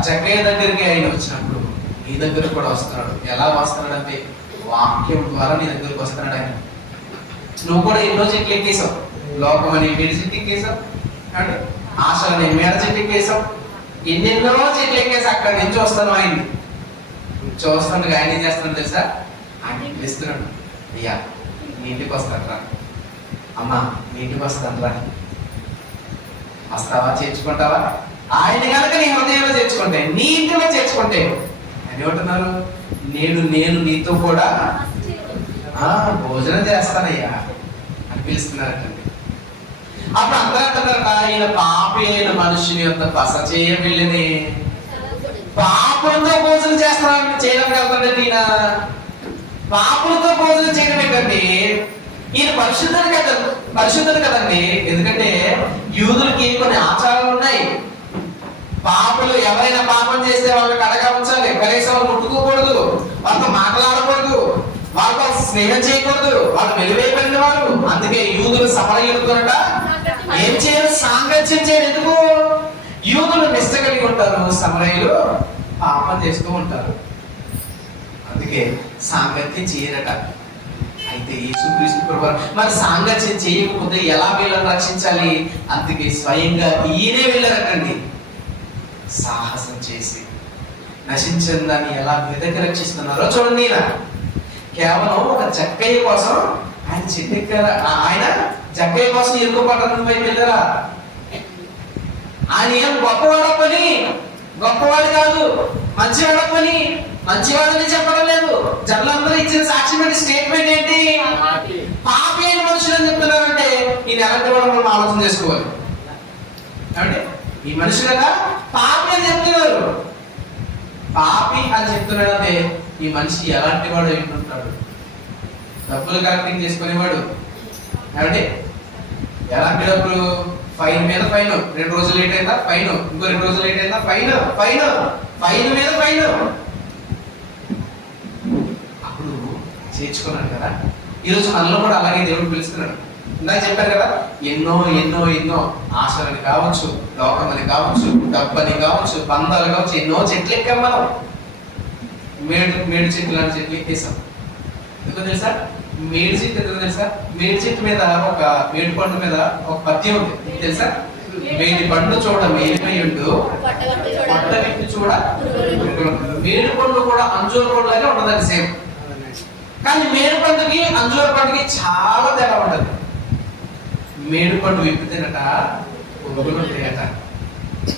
చక్కయ్య దగ్గరికి ఆయన వచ్చినప్పుడు నీ దగ్గర కూడా వస్తున్నాడు. ఎలా వస్తున్నాడు అంటే వాక్యం ద్వారా నీ దగ్గరకు వస్తున్నాడు ఆయన. నువ్వు కూడా ఎన్నో చెట్లు ఎక్కేసావు. లోకం అని వేడి చెట్టు ఎక్కేసావు, అంటే ఆశలని మేడ చెట్టు ఎక్కేసావు, ఎన్నెన్నో చెట్లు ఎక్కేసి అక్కడి నుంచి వస్తాను ఆయన్ని చూస్తాను. ఆయన ఏం చేస్తున్నాడు తెలుసా? ఆయన పిలుస్తున్నాడు, అయ్యా నీ ఇంటికి వస్తాను రా, అమ్మా నీ ఇంటికి వస్తాను రా, వస్తావా, చేర్చుకుంటావా? ఆయన కనుక నీ హృదయంలో చేర్చుకుంటే, నీ ఇంటిలో చేర్చుకుంటే ఆయన ఏమంటున్నారు? నేను నీతో కూడా భోజనం చేస్తానయ్యా అని పిలుస్తున్నారటండి. అప్పుడు అందరూ అంటున్నారట, ఈయన పాపి అయిన మనుషుని యొక్క బస చేయ వెళ్ళని. పాపులతో భోజనం చేస్తానని చేయడానికి వెళ్తాడండి ఈయన. పాపులతో భోజనం చేయడం ఏంటండి? ఈయన పరిశుద్ధుడు కదండి. ఎందుకంటే యూదులకి కొన్ని ఆచారాలు ఉన్నాయి. పాపులు ఎవరైనా పాపం చేస్తే వాళ్ళని కడగా ఉంచాలి, కనీసం వాళ్ళు ముట్టుకోకూడదు, వాళ్ళతో మాట్లాడకూడదు, వాళ్ళతో స్నేహం చేయకూడదు, వాళ్ళు వెలివేయబడిన వారు. అందుకే యూదులు సమరయుడుతున్నట ఏం చేయరు? సాంగత్యం చేయరు. ఎందుకు? యూదులు నిష్ట కలిగి ఉంటారు, సమరయులు పాపం చేస్తూ ఉంటారు. అందుకే సాంగత్యం చేయరట. అయితే యేసుక్రీస్తు ప్రభువు మరి సాంగత్యం చేయకపోతే ఎలా వీళ్ళని రక్షించాలి? అందుకే స్వయంగా ఈయనే వెళ్ళారటండి. సాహసం చేసి నశించిన దాన్ని ఎలా వెదకి రక్షిస్తున్నారో చూడండి. ఈయన కేవలం ఒక చక్కయ్య కోసం ఆయన చెట్టు ఎక్కారా? ఆయన జక్కయ్య కోసం ఎరుకు పట్టణం వైపు వెళ్ళారా? ఆయన ఏం గొప్పవాడప్పని, గొప్పవాడు కాదు, మంచివాడప్పని, మంచివాడని చెప్పడం లేదు. జనులందరూ ఇచ్చిన సాక్ష్యం స్టేట్మెంట్ ఏంటి? పాపి అయిన మనుషులు అని చెప్తున్నారంటే ఈయన ఎలాంటి వాడు మనం ఆలోచన చేసుకోవాలి. ఏమంటే ఈ మనిషి కదా పాపి అని చెప్తున్నారు. పాపి అని చెప్తున్నాడంటే ఈ మనిషి ఎలాంటి వాడు ఏంటంటాడు? డబ్బులు కలెక్టింగ్ చేసుకునేవాడు. ఏమంటే ఎలాంటి డబ్బులు? ఫైన్ మీద ఫైన్, 2 రోజులు లేట్ అయిందా ఫైన్, ఇంకో 2 రోజులు లేట్ అయిందా ఫైన్, ఫైన్ ఫైన్ మీద ఫైన్. అప్పుడు చేర్చుకున్నాడు కదా. ఈరోజు మనలో కూడా అలాగే దేవుడు పిలుస్తున్నాడు. ఇందాక చెప్పారు కదా, ఎన్నో ఎన్నో ఎన్నో ఆశలని కావచ్చు, లోకమని కావచ్చు, డబ్బని కావచ్చు, బంధాలు కావచ్చు, ఎన్నో చెట్లు ఎక్కాం మనం. మేడు చెట్లు లాంటి చెట్లు ఎక్కేసాం. ఎందుకు తెలుసా? మేడి చెట్టు ఎందుకు తెలుసా? మేడి చెట్టు మీద ఒక మేడి పండు మీద ఒక పద్యం ఉంది, మీకు తెలుసా? మేడి పండు చూడ మేడిపోయిండు, పొట్టగట్టి చూడ. మేడి పండు కూడా అంజూర పండు లాగే ఉంటుందండి, సేమ్. కానీ మేడి పండుకి అంజూర పండుకి చాలా తేడా ఉంటుంది. మేడి పండు విప్పితేనట పురుగులు ఉంటాయట,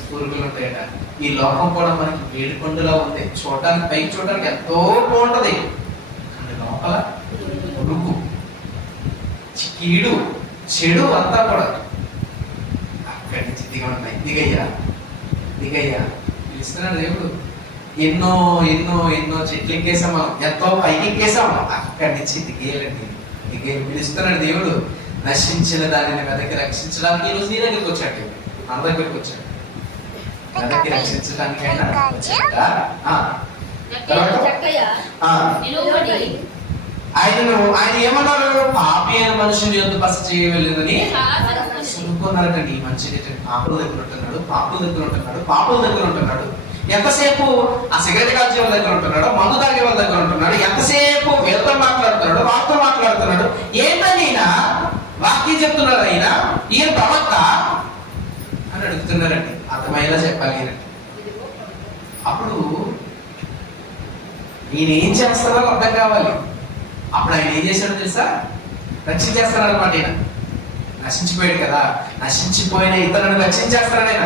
పురుగులు ఉంటాయట. ఈ లోకం కూడా మనకి మేడి పండులా ఉంది. చూడటానికి, పైకి చూడటానికి ఎంతో బాగుంటది, కానీ లోపల పురుగు, కీడు, చెడు అంతా కూడా. అక్కడి నుంచి దిగయ్యా దిగయ్యా పిలుస్తున్నాడు దేవుడు. ఎన్నో ఎన్నో ఎన్నో చెట్లు ఎక్కేసాం మనం, ఎంతో పైకి ఎక్కేసాం. అక్కడి నుంచి దిగేయాలండి, పిలుస్తున్నాడు దేవుడు. నశించిన దానిని వెనక్కి రక్షించడానికి ఈరోజు నీ దగ్గరికి వచ్చాడు, మన దగ్గరికి వచ్చాడు. వెనక్కి రక్షించడానికైనా వచ్చాడా? ఆయన ఏమన్నారు? పాపి అయిన మనుషుని యొద్ద బస చేయవలెనని అనుకున్నారట. నీ మంచి పాపుల దగ్గర ఉంటున్నాడు, పాపుల దగ్గర ఉంటున్నాడు, పాపుల దగ్గర ఉంటున్నాడు. ఎంతసేపు ఆ సిగరెట్ కాల్చే వాళ్ళ దగ్గర ఉంటున్నాడు, మందు తాగే వాళ్ళ దగ్గర ఉంటున్నాడు. ఎంతసేపు వీళ్ళతో మాట్లాడుతున్నాడు, వాళ్ళతో మాట్లాడుతున్నాడు. ఏంటని ఈయన వాక్యం చెప్తున్నారు, ఈయన ప్రవక్త అని అడుగుతున్నారండి. అర్థమయ్యేలా చెప్పాలి. అప్పుడు ఈయన ఏం చేస్తారో అర్థం కావాలి. అప్పుడు ఆయన ఏం చేశాడో తెలుసా? రక్షించేస్తాడు అనమాట. ఈయన నశించిపోయాడు కదా, నశించిపోయిన ఇతరులను రక్షించేస్తాడు ఆయన.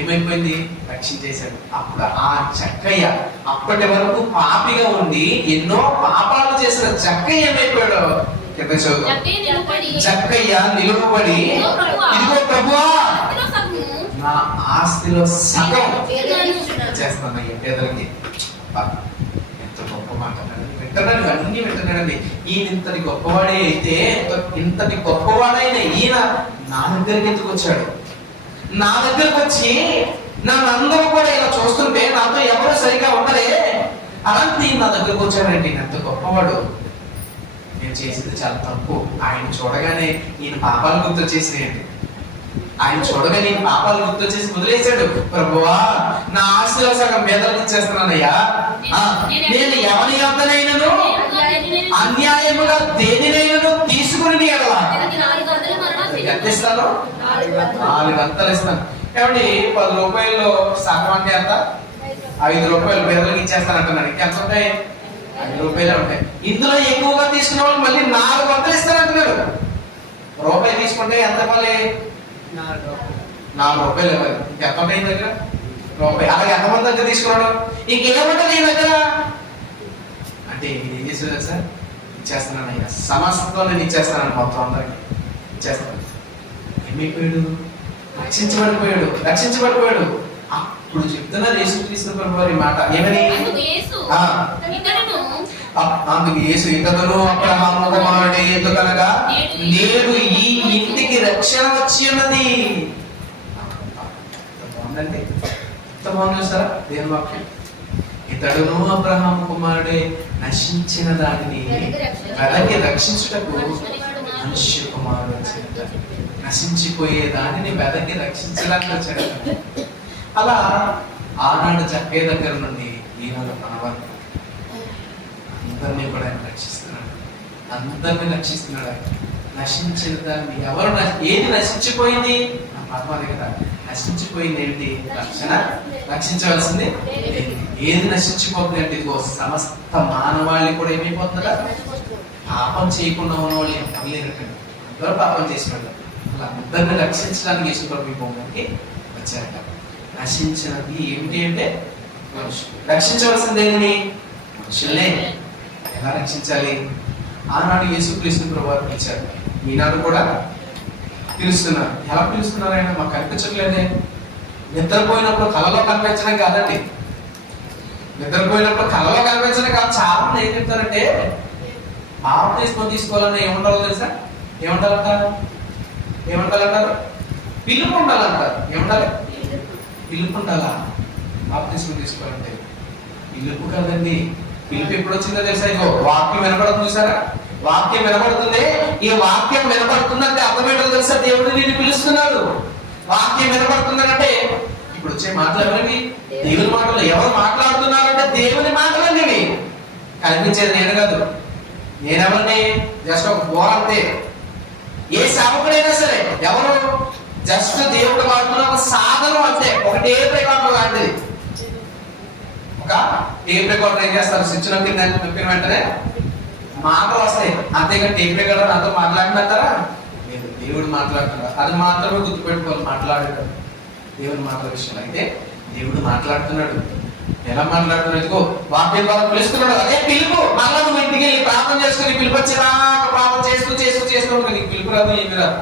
ఏమైపోయింది? రక్షించేశాడు. అప్పుడు ఆ జక్కయ్య, అప్పటి వరకు పాపిగా ఉండి ఎన్నో పాపాలు చేసిన జక్కయ్య ఏమైపోయాడు? జక్కయ్య నిలువబడి, ఇదిగో ప్రభువా నా ఆస్తిలో సగం చేస్తానయ్యా పేదలకి. ఎంత గొప్ప మాట వింటున్నాడు, అన్ని వింటున్నాడండి. ఈయన ఇంతటి గొప్పవాడే అయితే, ఇంతటి గొప్పవాడైన ఈయన నా దగ్గరికి ఎందుకు వచ్చాడు? నా దగ్గరకు వచ్చి నన్ను అందరూ కూడా ఇలా చూస్తుంటే నాతో ఎవరు సరిగా ఉండలే, అలాంటి నా దగ్గరకు వచ్చాడండి. ఎంత గొప్పవాడు. నేను చేసింది చాలా తప్పు. ఆయన చూడగానే ఈయన పాపాలు గుర్తొచ్చేసినాయండి. ఆయన చూడగానే ఈయన పాపాలు గుర్తొచ్చేసి వదిలేశాడు. ప్రభువా నా ఆస్తిలో సగం పేదలకు ఇచ్చేస్తున్నానయ్యా. నేను ఎవరి యొద్దనైనను అన్యాయముగా దేనినైనను తీసుకుని ఎంత ఇస్తాను? 4 వంతలు ఇస్తాను. ఏమండి 10 రూపాయలు సగం అంటే ఎంత? 5 రూపాయలు పేదలకు ఇచ్చేస్తానంటున్నాడు. ఎంత ఉంటాయి? 5 రూపాయలే ఉంటాయి. ఇందులో ఎక్కువగా తీసుకునే వాళ్ళు మళ్ళీ 4 వంతలు ఇస్తానంటున్నాడు. రూపాయి తీసుకుంటే ఎంత మళ్ళీ? 4 రూపాయలు ఇవ్వాలి. ఎంత ఉంటాయి దగ్గర? రూపాయి. అలాగే ఎంతమంది దగ్గర తీసుకున్నాడు? ఇంకేమంటుంది నీ దగ్గర అంటే ఏం చేసేది సార్? ఇచ్చేస్తున్నాను అయ్యా, సమస్తం నేను ఇచ్చేస్తాను, మొత్తం అందరికి ఇచ్చేస్తాను. ఏమైపోయాడు? రక్షించబడిపోయాడు. అప్పుడు చెప్తున్నారు యేసుక్రీస్తు ప్రభువారి మాట. ఏమని? అందుకు యేసు ఇతడును అబ్రహాము కుమారుడే, ఎందుకనగా నేడు ఈ ఇంటికి రక్షణ వచ్చి ఉన్నది. బాగుందండి, ఎంత బాగుంది సార్ దేవుని వాక్యం. ఇతడును అబ్రహాము కుమారుడే, నశించిన దానిని వెనక్కి రక్షించుటకు మనుష్య కుమారుడు వచ్చాడు. నశించిపోయే దానిని వెనక్కి రక్షించడానికి వచ్చాడు. అలా ఆనాడు జక్కయ్య దగ్గర నుండి ఈనాడు మన వరకు అందరినీ కూడా ఆయన రక్షిస్తున్నాడు. అందరినీ రక్షిస్తున్నాడు. నశించిన దాన్ని ఎవరు, ఏది నశించిపోయింది? నా పరమాది కదా. నశించిపోయింది ఏంటి? రక్షించవలసింది ఏది నశించిపోతుంది అంటే ఇదిగో సమస్త మానవాళి కూడా ఏమైపోతుందా? పాపం చేయకుండా ఉన్న వాళ్ళు ఎవరు లేనట్టండి, అందరూ పాపం చేసినట్టు. అలా అందరిని రక్షించడానికి యేసు ప్రభు ఈ భూమికి వచ్చారట. నశించినది ఏమిటి అంటే మనుషులు. రక్షించవలసింది ఏంటి? మనుషులనే. ఎలా రక్షించాలి? ఆనాడు యేసుక్రీస్తు ప్రభువారు పిలిచారు, ఈనాడు కూడా పిలుస్తున్నారు. ఎలా పిలుస్తున్నారు? ఆయన మాకు కనిపించట్లేదే. నిద్రపోయినప్పుడు కళలో కనిపించడం కాదండి, నిద్రపోయినప్పుడు కళలో కనిపించడం కాదు. చాలా మంది ఏం చెప్తారంటే బాప్తిస్మం తీసుకోవాలని ఏముండాలో తెలుసా? ఏముండాలంటారు? పిలుపు ఉండాలంటారు. ఏముండాలి? పిలుపు ఉండాలా? బాప్తిస్మం తీసుకోవాలంటే పిలుపు కదండి. పిలుపు ఎప్పుడు వచ్చిందో తెలుసా? ఇగో వాక్యం వినపడుతుంది, చూసారా? వాక్యం వినపడుతుంది. ఈ వాక్యం వినపడుతుందంటే అర్థమేంటో తెలుసా? దేవుడు నిన్ను పిలుస్తున్నాడు. వాక్యం వినపడుతుందంటే ఇప్పుడు వచ్చే మాటలు ఎవరివి? దేవుని మాటలు. ఎవరు మాట్లాడుతున్నారంటే దేవుని మాటలండి ఇవి. కనిపించేది నేను కాదు, నేనెవరిని? జస్ట్ ఒక బోర్ అంతే. ఏ సేవకుడైనా సరే ఎవరు? జస్ట్ దేవుడు వాడుతున్న ఒక సాధనం అంతే. ఒక టేప్ రికార్డర్ లాంటిది. ఒక టేప్ రికార్డర్ ఏం చేస్తారు? స్విచ్ నొక్కిన వెంటనే మాటలు వస్తాయి, అంతేగా టేప్ రికార్డర్ అంతా మాట్లాడినంటారా? లేదు, దేవుడు మాట్లాడుతున్నారు. అది మాత్రమే గుర్తుపెట్టుకోవాలి. మాట్లాడటం దేవుని మాటల విషయంలో. అయితే దేవుడు మాట్లాడుతున్నాడు. ఎలా మాట్లాడుతున్నాడు? ఇదిగో వాక్యం ద్వారా పిలుస్తున్నాడు. అదే పిలుపు. మళ్ళా నువ్వు ఇంటికి వెళ్ళి ప్రార్థన చేసుకుని పిలుపు వచ్చేలా ప్రార్థన చేస్తూ నీకు పిలుపు రాదు, ఏమి రాదు.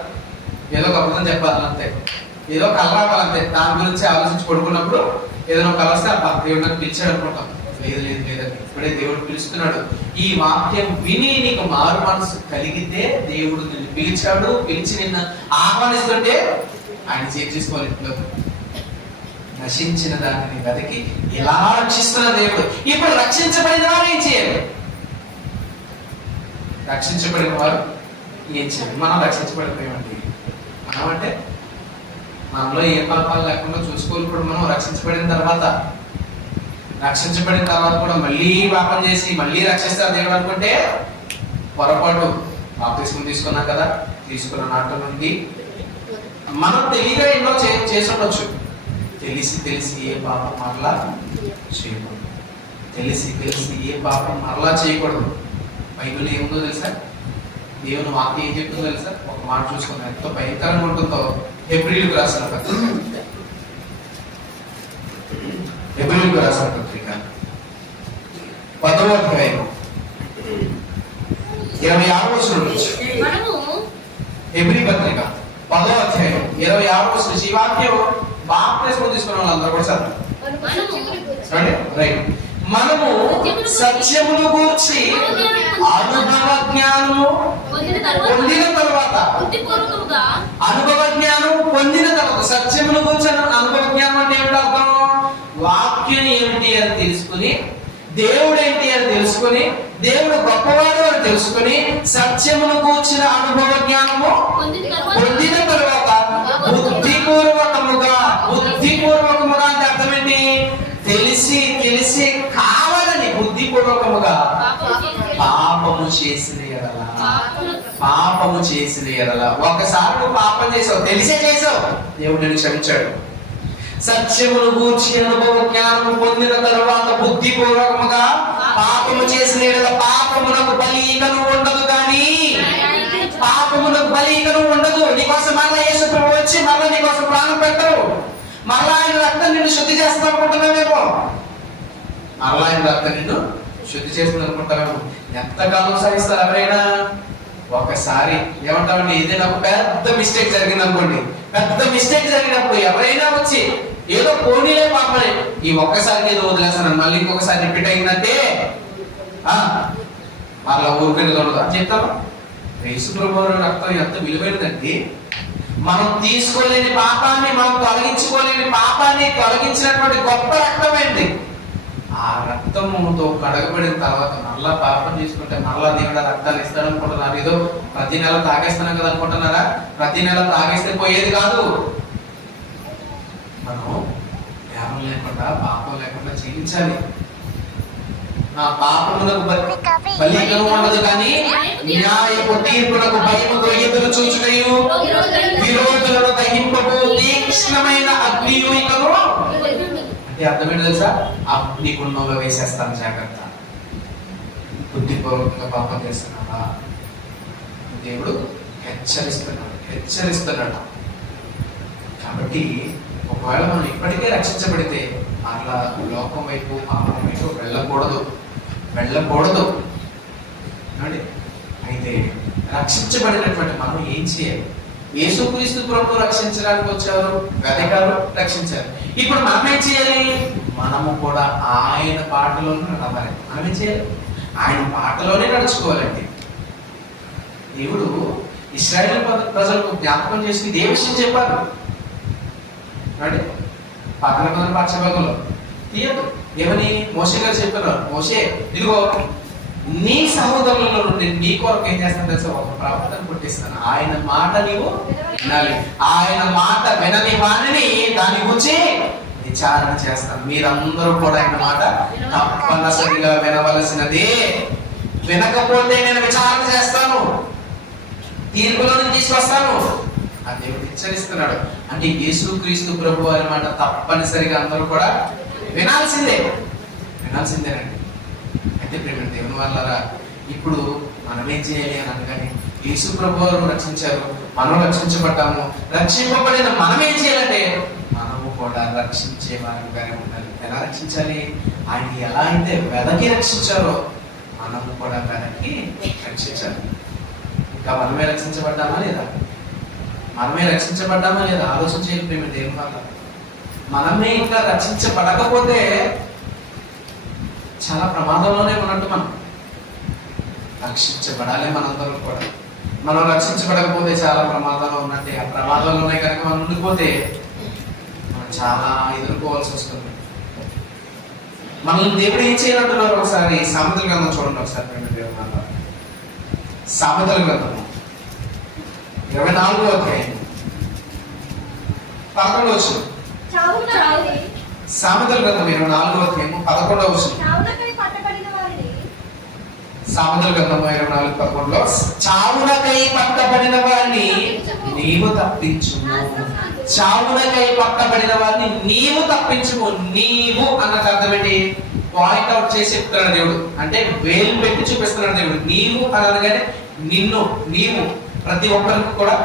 ఏదో ఒక అబద్ధం చెప్పాలి అంతే, ఏదో కళ రావాలంతే. దాని గురించి ఆలోచించి పడుకున్నప్పుడు ఏదైనా కళ వస్తే దేవుడు నాకు పిలిచాడు అనుకుంటాం. లేదండి, ఇప్పుడే దేవుడు పిలుస్తున్నాడు. ఈ వాక్యం విని నీకు మారు మనసు కలిగితే దేవుడు నిన్ను పిలిచాడు. పిలిచి నిన్ను ఆహ్వానిస్తుంటే ఆయన చేర్చేసుకోవాలి. ఇంట్లో నశించిన దానిని వెతికి ఎలా రక్షిస్తున్న దేవుడు. ఇప్పుడు రక్షించబడిన వారు ఏం చేయాలి? రక్షించబడిన వారు ఏం చేయాలి? మనం రక్షించబడిపోయామండి. మనం అంటే మనలో ఏ పాపాలు లేకుండా చూసుకోవాలి. ఇప్పుడు మనం రక్షించబడిన తర్వాత కూడా మళ్ళీ పాపం చేసి మళ్ళీ రక్షిస్తారు దేవుడు అనుకుంటే పొరపాటు. బాప్తిస్మం తీసుకున్నాం కదా, తీసుకున్న నాటి నుండి మనం తెలియగా ఎన్నో చేసి ఉండొచ్చు. తెలిసి ఏ పాపం మరలా చేయకూడదు. తెలిసి ఏ పాపం మరలా చేయకూడదు. బైబిల్ ఏముందో తెలుసా? దేవుని వాక్యం ఏం చెప్తుందో తెలుసా? ఒక మాట చూసుకున్నాం, ఎంతో భయంకరంగా ఉంటుందో. హెబ్రీయులకు రాసిన పత్రిక 10వ అధ్యాయం 26వ వచనం నుంచి. హెబ్రీ పత్రిక 10వ అధ్యాయం 26వ వచనం. ఈ వాక్యం బాప్తిస్మం తీసుకున్న వాళ్ళందరూ కూడా చదవండి. రైట్. మనము సత్యమును గూర్చి అనుభవ జ్ఞానము పొందిన తర్వాత సత్యమును గూర్చి అనుభవ జ్ఞానం అంటే ఏమిటి అర్థం? వాక్యం ఏమిటి అని తెలుసుకుని, దేవుడు ఏంటి అని తెలుసుకుని, దేవుడు గొప్పవాడు అని తెలుసుకుని, సత్యమును కూర్చిన అనుభవ జ్ఞానము పొందిన తరువాత బుద్ధిపూర్వకముగా అంటే అర్థం ఏంటి? తెలిసి కావాలని బుద్ధిపూర్వకముగా పాపము చేసిన ఎడల. ఒకసారి నువ్వు పాపం చేసావు, తెలిసే చేసావు, దేవుడు నిన్ను క్షమించాడు. సత్యమును గూర్చి అనుభవ జ్ఞానము పొందిన తరువాత బుద్ధిపూర్వకముగా పాపము చేసిన ఎడల పాపమునకు బలీకను ఉండదు. కానీ పాపమునకు బలీకను ఉండదు. నీకోసం మరలా యేసు ప్రభువు వచ్చి మరలా నీకోసం ప్రాణం పెట్టరు. మరలా ఆయన రక్తం నిన్ను శుద్ధి చేస్తాం అనుకుంటున్నావేమో. మరలా ఆయన రక్తం నిన్ను శుద్ధి చేస్తుంది అనుకుంటావేమో. ఎంతకాలం సహిస్తారు ఎవరైనా? ఒకసారి ఏమంటామండి, ఏదైనా ఒక పెద్ద మిస్టేక్ జరిగింది అనుకోండి. పెద్ద మిస్టేక్ జరిగినప్పుడు ఎవరైనా వచ్చి ఏదో పోనీలే పాపని, ఈ ఒక్కసారికి ఏదో వదిలేస్తాను, మళ్ళీ ఇంకొకసారి రిపీట్ అయిందంటే వాళ్ళ ఊరికని ఉండదు అని చెప్తాను. యేసు ప్రభువు రక్తం ఎంత విలువైనదండి. మనం తీసుకోలేని పాపాన్ని, మనం తొలగించుకోలేని పాపాన్ని తొలగించినటువంటి గొప్ప రక్తమైంది. ఆ రక్తముతో కడగబడిన తర్వాత మళ్ళా పాపం చేసుకుంటే మళ్ళా దేవుడు రక్తాలు ఇస్తాడు అనుకుంటున్నారు. ఏదో ప్రతి నెల తాగేస్తున్నాం కదా అనుకుంటున్నారా? ప్రతి నెల తాగేస్తే పోయేది కాదు. మనం జ్ఞానం లేకుండా, పాపం లేకుండా జీవించాలి. ఆ పాపమునకు బలీకను ఉండదు, కానీ న్యాయపు తీర్పునకు భయముతో ఎదురు చూచుటయు విరోధులను దహింపబో తీక్ష్ణమైన అగ్నియుకను. అంటే అర్థమేంటి తెలుసా? అగ్ని గుండంలో వేసేస్తాను, జాగ్రత్త. బుద్ధిపూర్వకంగా పాపం చేస్తున్నావా? దేవుడు హెచ్చరిస్తున్నాడు. కాబట్టి ఒకవేళ మనం ఇప్పటికే రక్షించబడితే అట్లా లోకం వైపు పాపం వైపు వెళ్ళకూడదు. అయితే రక్షించబడినటువంటి మనం ఏం చేయాలి? యేసుక్రీస్తు ప్రభు రక్షించడానికి వచ్చారు, వెదకారు, రక్షించారు. ఇప్పుడు మనం ఏం చేయాలి? మనము కూడా ఆయన బాటలోనే నడవాలి. మనం ఏం చేయాలి? ఆయన బాటలోనే నడుచుకోవాలండి. దేవుడు ఇశ్రాయేలు ప్రజలకు జ్ఞాపకం చేసి ఇదే విషయం చెప్పారు. పక్కన పాఠ్యభాగంలో తీయదు. ఏమని మోషే గారు చెప్తున్నారు, మోషే ఇదిగో నీ సహోదరులలో నుండి నీ కొరకు ఏం చేస్తాను తెలుసా? ఒక ప్రవక్తను పుట్టిస్తాను. ఆయన మాట నీవు వినాలి. ఆయన మాట వినని వాణిని దాని గురించి విచారణ చేస్తాను. మీరందరూ కూడా ఆయన మాట తప్పనిసరిగా వినవలసినది. వినకపోతే నేను విచారణ చేస్తాను, తీర్పులను తీసుకొస్తాను అని దేవుడు హెచ్చరిస్తున్నాడు. అంటే యేసుక్రీస్తు ప్రభు వారి మాట తప్పనిసరిగా అందరూ కూడా వినాల్సిందేనండి. అయితే ప్రేమ దేవుని వల్ల ఇప్పుడు మనం ఏం చేయాలి అని అనగానే యేసు ప్రభు వారు రక్షించారు, మనం రక్షించబడ్డాము. రక్షింపబడిన మనం ఏం చేయాలంటే మనము కూడా రక్షించే వారిగానే ఉండాలి. ఎలా రక్షించాలి? ఆయన ఎలా అయితే వెదకి రక్షించారో మనము కూడా వెదకి రక్షించాలి. ఇంకా మనమే రక్షించబడ్డామా లేదా? ఆలోచన చేయాలి ప్రేమ దేవుని వల్ల. మనమే ఇంకా రక్షించబడకపోతే చాలా ప్రమాదంలోనే ఉన్నట్టు. మనం రక్షించబడాలి. మనందరూ కూడా మనం రక్షించబడకపోతే చాలా ప్రమాదంలో ఉన్నట్టే. ఆ ప్రమాదంలోనే కనుక మనం ఉండిపోతే మనం చాలా ఎదుర్కోవాల్సి వస్తుంది. మనల్ని దేవుడు ఏం చేయాలంటున్నారు? ఒకసారి సామెతల గ్రంథం చూడండి. ఒకసారి సామెతల గ్రంథం 24వ అధ్యాయం 11వ వచనం. సామెతల గ్రంథం 24వ అధ్యాయం 11వ వచనం. సామెతల గ్రంథం 24:11లో చావునకై పట్టబడిన వారిని నీవు తప్పించుము. చావునకై పట్టబడిన వారిని నీవు తప్పించుము. నీవు అన్నది అర్థం ఏంటి? పాయింట్ అవుట్ చేసి చెప్తున్నాడు దేవుడు. అంటే వేలు పెట్టి చూపిస్తున్నాడు దేవుడు. నీవు అనగానే నిన్ను, నీవు, ప్రతి ఒక్కరికి కూడా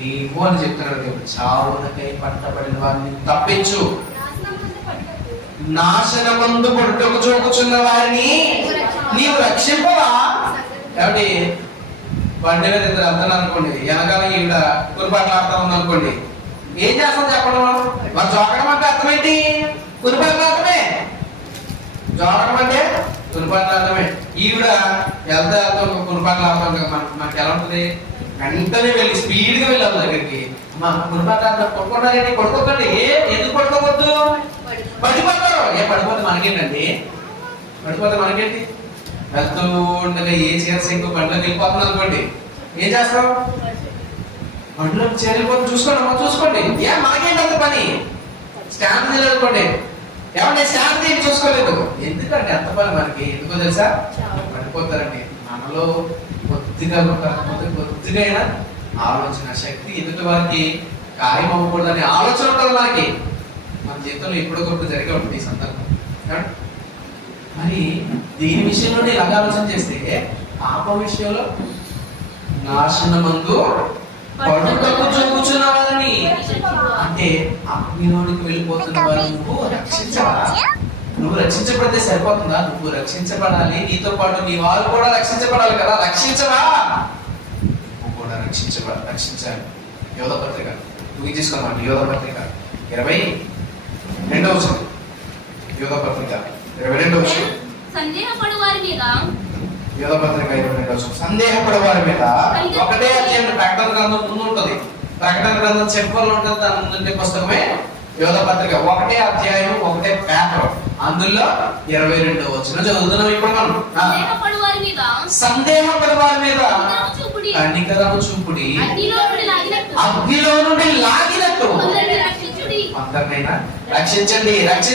నీవు అని చెప్తున్నాడు దేవుడు. చావునకై పట్టబడిన వారిని తప్పించు, నాశనమందు పట్టుకు చూపుచున్న వారిని నీవు రక్షింపవా? కాబట్టి బండి మీద ఇద్దరు వెళ్తాను అనుకోండి, వెనకాల ఈవిడ కురిపాట్లు ఆడుతా ఉంది అనుకోండి, ఏం చేస్తాం చెప్పడం? మరి జోకడం అంటే అర్థం ఏంటి? కురిపాట్లు ఆడటమే. జోకడం అంటే కురిపాట్లు ఆడటమే. ఈవిడ వెళ్తా కురిపాట్లు ఆడతాం కదా, మనకి ఎలా ఉంటుంది? వెంటనే వెళ్ళి స్పీడ్గా వెళ్ళాలి దగ్గరికి. మా కురిపాట్లు ఆడతాం, కొట్టుకుంటారండి, కొట్టుకోకండి. ఎందుకు పడుకోవద్దు? పడిపోతారు. పడిపోతే మనకేంటండి? వెళ్తూ ఉండగా ఏ చీరస ఇంకో బండిలోకి వెళ్ళిపోతుంది అనుకోండి, ఏం చేస్తాం? బండిలోకి చేరిపోతుంది. చూసుకోండి. మనకేంటి అంత పని? స్టాండ్ తీయాలనుకోండి, ఏమంటే స్టాండ్ తీసి చూసుకోలేదు. ఎందుకంటే అంత పని మనకి. ఎందుకో తెలుసా? పడిపోతారండి. మనలో కొద్దిగా అయినా ఆలోచన శక్తి ఎదుటి వారికి కార్యం అవ్వకూడదనే ఆలోచన ఉంటుంది మనకి. మన జీవితంలో ఎప్పుడొకప్పుడు జరిగే ఉంటుంది ఈ సందర్భం. మరి దీని విషయంలో ఇలాగ ఆలోచన చేస్తే పాప విషయంలో నాశనమందు పడుటకు చూపుచున్న వారిని, అంటే అగ్నిలోనికి వెళ్ళిపోతున్న వారిని నువ్వు రక్షించవా? నువ్వు రక్షించబడితే సరిపోతుందా? నువ్వు రక్షించబడాలి, నీతో పాటు నీ వాళ్ళు కూడా రక్షించబడాలి కదా. రక్షించవా? నువ్వు కూడా రక్షించాలి. యోధ పత్రిక తీసుకోమండి. యోధ పత్రిక 22వ వచనం. యోధ పత్రిక 22వ వచనం. సందేహపడు వారి మీద, యోధ పత్రిక 22వ వచనం. సందేహపడు వారి మీద ఒకటే అధ్యాయం. ప్రకటన గ్రంథం ముందు ఉంటుంది, ప్రకటన గ్రంథం చివరిలో ఉంటుంది. దాని ముందుంటే పుస్తకమే యోధ పత్రిక. ఒకటే అధ్యాయం, ఒకటే పేపర్. అందులో 22వ వచనం చదువుతున్నాం ఇప్పుడు మనం. సందేహపడు వారి మీద కనికరము చూపుడి, అగ్నిలో నుండి లాగినట్టు అందరినైనా రక్షించండి అన్నది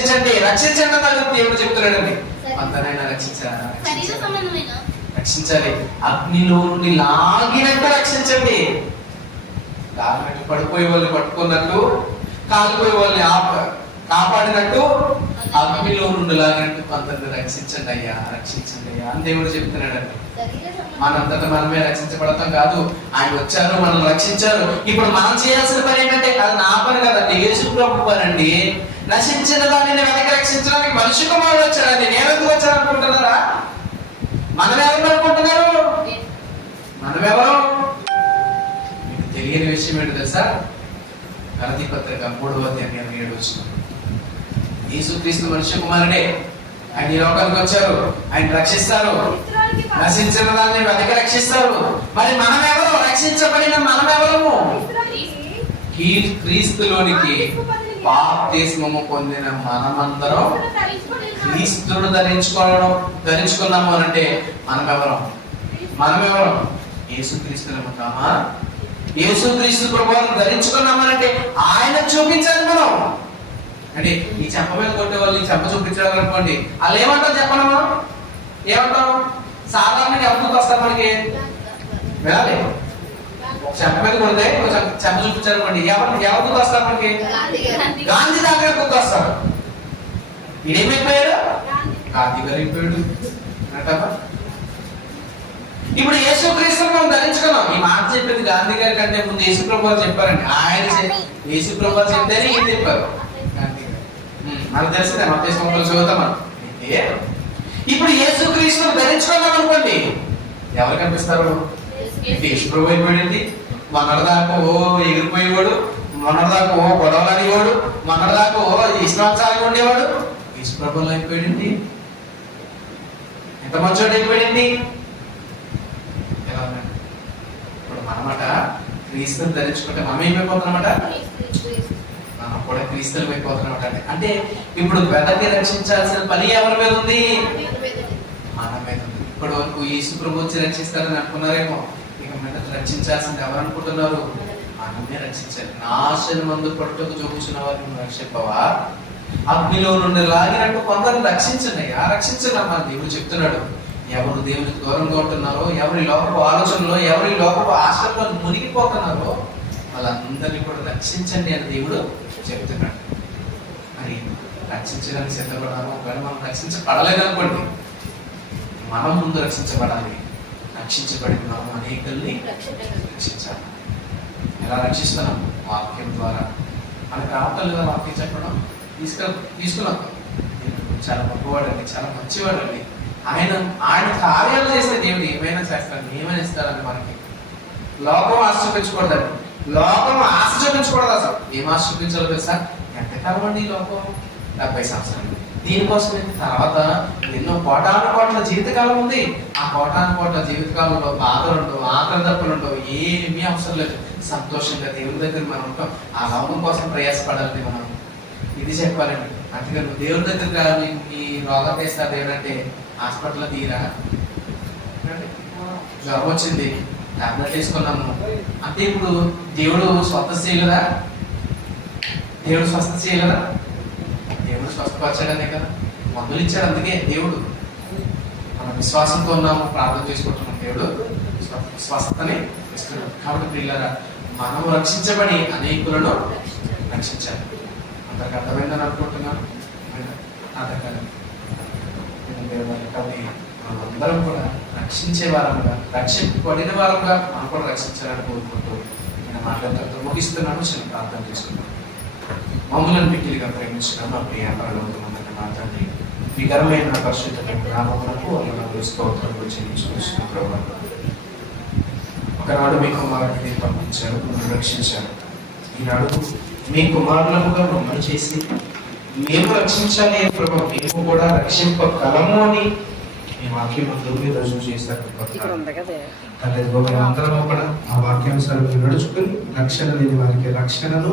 దేవుడు చెప్తున్నాడండి. అందరినైనా రక్షించాలి. అగ్నిలో నుండి లాగినట్టు రక్షించండి. లాగినట్టు పడిపోయే వాళ్ళని పట్టుకున్నట్టు, కాలిపోయే వాళ్ళని కాపాడినట్టు అగ్నిలో నుండి లాగినట్టు కొందరిని రక్షించండి అయ్యా అని దేవుడు చెప్తున్నాడు. మనంతటా మనమే రక్షించబడతాం కాదు, ఆయన వచ్చారు మనల్ని రక్షించారు. ఇప్పుడు మనం చేయాల్సిన పని ఏంటంటే, అది నా పని కదండి, యేసు ప్రభు పని అండి. నశించిన దానిని వెనక రక్షించడానికి మనిషి కుమారుడు వచ్చాడండి. నేను ఎందుకు వచ్చాను అనుకుంటున్నారా? మనం ఎవరు అనుకుంటున్నారు? మనమెవరు? మీకు తెలియని విషయం ఏంటో తెలుసా? గలతీ పత్రిక 3:7 యేసుక్రీస్తు మనుష్య కుమారుడే. ఆయన ఈ లోకానికి వచ్చారు, ఆయన రక్షిస్తారు, నశించిన దాన్ని వెనక రక్షిస్తారు. మరి మనమెవరు? రక్షించబడిన మనమెవరము? క్రీస్తులోనికి బాప్తిస్మము పొందిన మనమందరం క్రీస్తును ధరించుకున్నాము అంటే మనమెవరం? యేసుక్రీస్తులో ఉంటామా? యేసుక్రీస్తు ప్రభువును ధరించుకున్నామనంటే ఆయన చూపించాలి మనం. అంటే ఈ చెంప మీద కొట్టే వాళ్ళు ఈ చెంప చూపించారు అనుకోండి, వాళ్ళు ఏమంటారు చెప్పనమ్మా? ఏమంటాం? సాధారణంగా ఎవరికి వస్తారు మనకి? వినాలి, చెంప మీద కొడితే చెంప చూపించారు అనుకోండి, ఎవరికి వస్తారు మనకి? గాంధీ దగ్గర గుర్తు వస్తారు. ఇదేమైపోయాడు? గాంధీ గారు అయిపోయాడు అంటావా? ఇప్పుడు యేసుక్రీస్తును మనం ధరించుకున్నాం. ఈ మాట చెప్పింది గాంధీ గారి కంటే ముందు యేసు ప్రభువు చెప్పారండి. ఆయన యేసు ప్రభువు చెప్తేనే ఈయన చెప్పారు. మనకు తెలిసిందే, మత్తయి సువార్తలో చదువుతాం మనం. ఇప్పుడు యేసుక్రీస్తును ధరించుకున్నాం అనుకోండి, ఎవరు కనిపిస్తారు? యేసు ప్రభు అయిపోయింది. మొన్నటిదాకా ఎగిరిపోయేవాడు, మొన్నటిదాకా గొడవలు అనేవాడు, మొన్నటిదాకా ఇష్టానుసారంగా ఉండేవాడు. యేసు ప్రభువులో అయిపోయింది. ఎంత మంచోడు అయిపోయింది. ఇప్పుడు మనమాట క్రీస్తుని ధరించుకుంటే మనం ఏమైపోతున్నామట? మనం కూడా క్రీస్తులు అయిపోతున్నామట. అంటే ఇప్పుడు వెనక్కి రక్షించాల్సిన పని ఎవరి మీద ఉంది? మన మీద ఉంది. ఇప్పటి వరకు యేసు ప్రభు వచ్చి రక్షిస్తారని అనుకున్నారేమో, ఇక మీద రక్షించాల్సింది ఎవరు అనుకుంటున్నారు? మనమే రక్షించాలి. నాశనం మందు పట్టుకు చూపుచున్న వారిని రక్షింపవా? అగ్నిలో నుండి లాగినట్టు కొందరిని రక్షించండి. రక్షించండి అమ్మా దేవుడు చెప్తున్నాడు. ఎవరు దేవునికి దూరంగా ఉంటున్నారో, ఎవరి లోకపు ఆలోచనలో, ఎవరి లోకపు ఆశల్లో మునిగిపోతున్నారో వాళ్ళందరినీ కూడా రక్షించండి అని దేవుడు చెప్తున్నాడు. మరి రక్షించడానికి సిద్ధపడాలి. ఒకవేళ మనం రక్షించబడలేదనుకోండి, మనం ముందు రక్షించబడాలి. రక్షించబడిన మనం అనేకుల్ని రక్షించాలి. ఎలా రక్షిస్తున్నాం? వాక్యం ద్వారా. మనకు రావటం లేదా వాక్యం చెప్పడం? తీసుకున్నాం. చాలా గొప్పవాడండి, చాలా మంచివాడండి. ఆయన కార్యాలు చేసే దేవుడు ఏమైనా చేస్తాడు, ఏమైనా ఇస్తాడని మనకి. లోకం ఆశ చూపించకూడదండి. లోకం ఆశ చూపించకూడదు. అసలు ఏం ఆశ చూపించాలో తెలుసా? ఎంతకాలం అండి ఈ లోకం? 70 సంవత్సరాలు. దీనికోసం తర్వాత ఎన్నో కోటాను జీవితకాలం ఉంది. ఆ కోటాను జీవితకాలంలో బాధలు ఉండవు, ఆకలిదప్పులు ఉండవు, ఏమీ అవసరం లేదు. సంతోషంగా దేవుని దగ్గర మనం ఉంటాం. ఆ లోకం కోసం ప్రయాసపడాలి మనం. ఇది చెప్పాలండి. అందుకే నువ్వు దేవుని దగ్గర నీ రోగం వేస్తా దేవుడు అంటే హాస్పిటల్లో తీరా, జ్వరం వచ్చింది, టాబ్లెట్ వేసుకున్నాము అంటే ఇప్పుడు దేవుడు స్వస్థ చేయలేదా? దేవుడు స్వస్థ చేయలేదా? దేవుడు స్వస్థపరచాడనే కదా మందులు ఇచ్చాడు. అందుకే దేవుడు మన విశ్వాసంతో ఉన్నాము, ప్రార్థన చేసుకుంటున్నాం, దేవుడు స్వస్థతని ఇస్తున్నాడు. కాబట్టి పిల్లరా, మనము రక్షించబడి అనేకులను రక్షించాలి. అంతకు అర్థమైందని అనుకుంటున్నాను. అర్థం కాబట్టి మనందరం కూడా రక్షించే వారంగా, రక్షింపబడిన వారంగా మనం కూడా రక్షించాలని కోరుకుంటూ నేను మాట్లాడుతూ ముగిస్తున్నాను. చిన్న ప్రార్థన చేసుకున్నాను. మమ్మల్ని మిక్కిలిగా ప్రేమించిన మా ప్రియ పరలోకమందరిని మాట్లాడి మీ ఘనమైన పరిశుద్ధమైన నామమునకు స్తోత్రములు చెల్లించుకొచ్చిన ప్రభువా, ఒకనాడు మీ కుమారుడిని పంపించారు, మమ్మల్ని రక్షించారు. ఈనాడు మీ కుమారులముగా మమ్మల్ని చేసి మేము రక్షించాలి అని ప్రభు, మేము కూడా రక్షింపగలము అని మీ వాక్యం అందరూ రుజువు చేశారు. అందరం కూడా ఆ వాక్యానుసారం నడుచుకుని రక్షణ లేని వారికి రక్షణను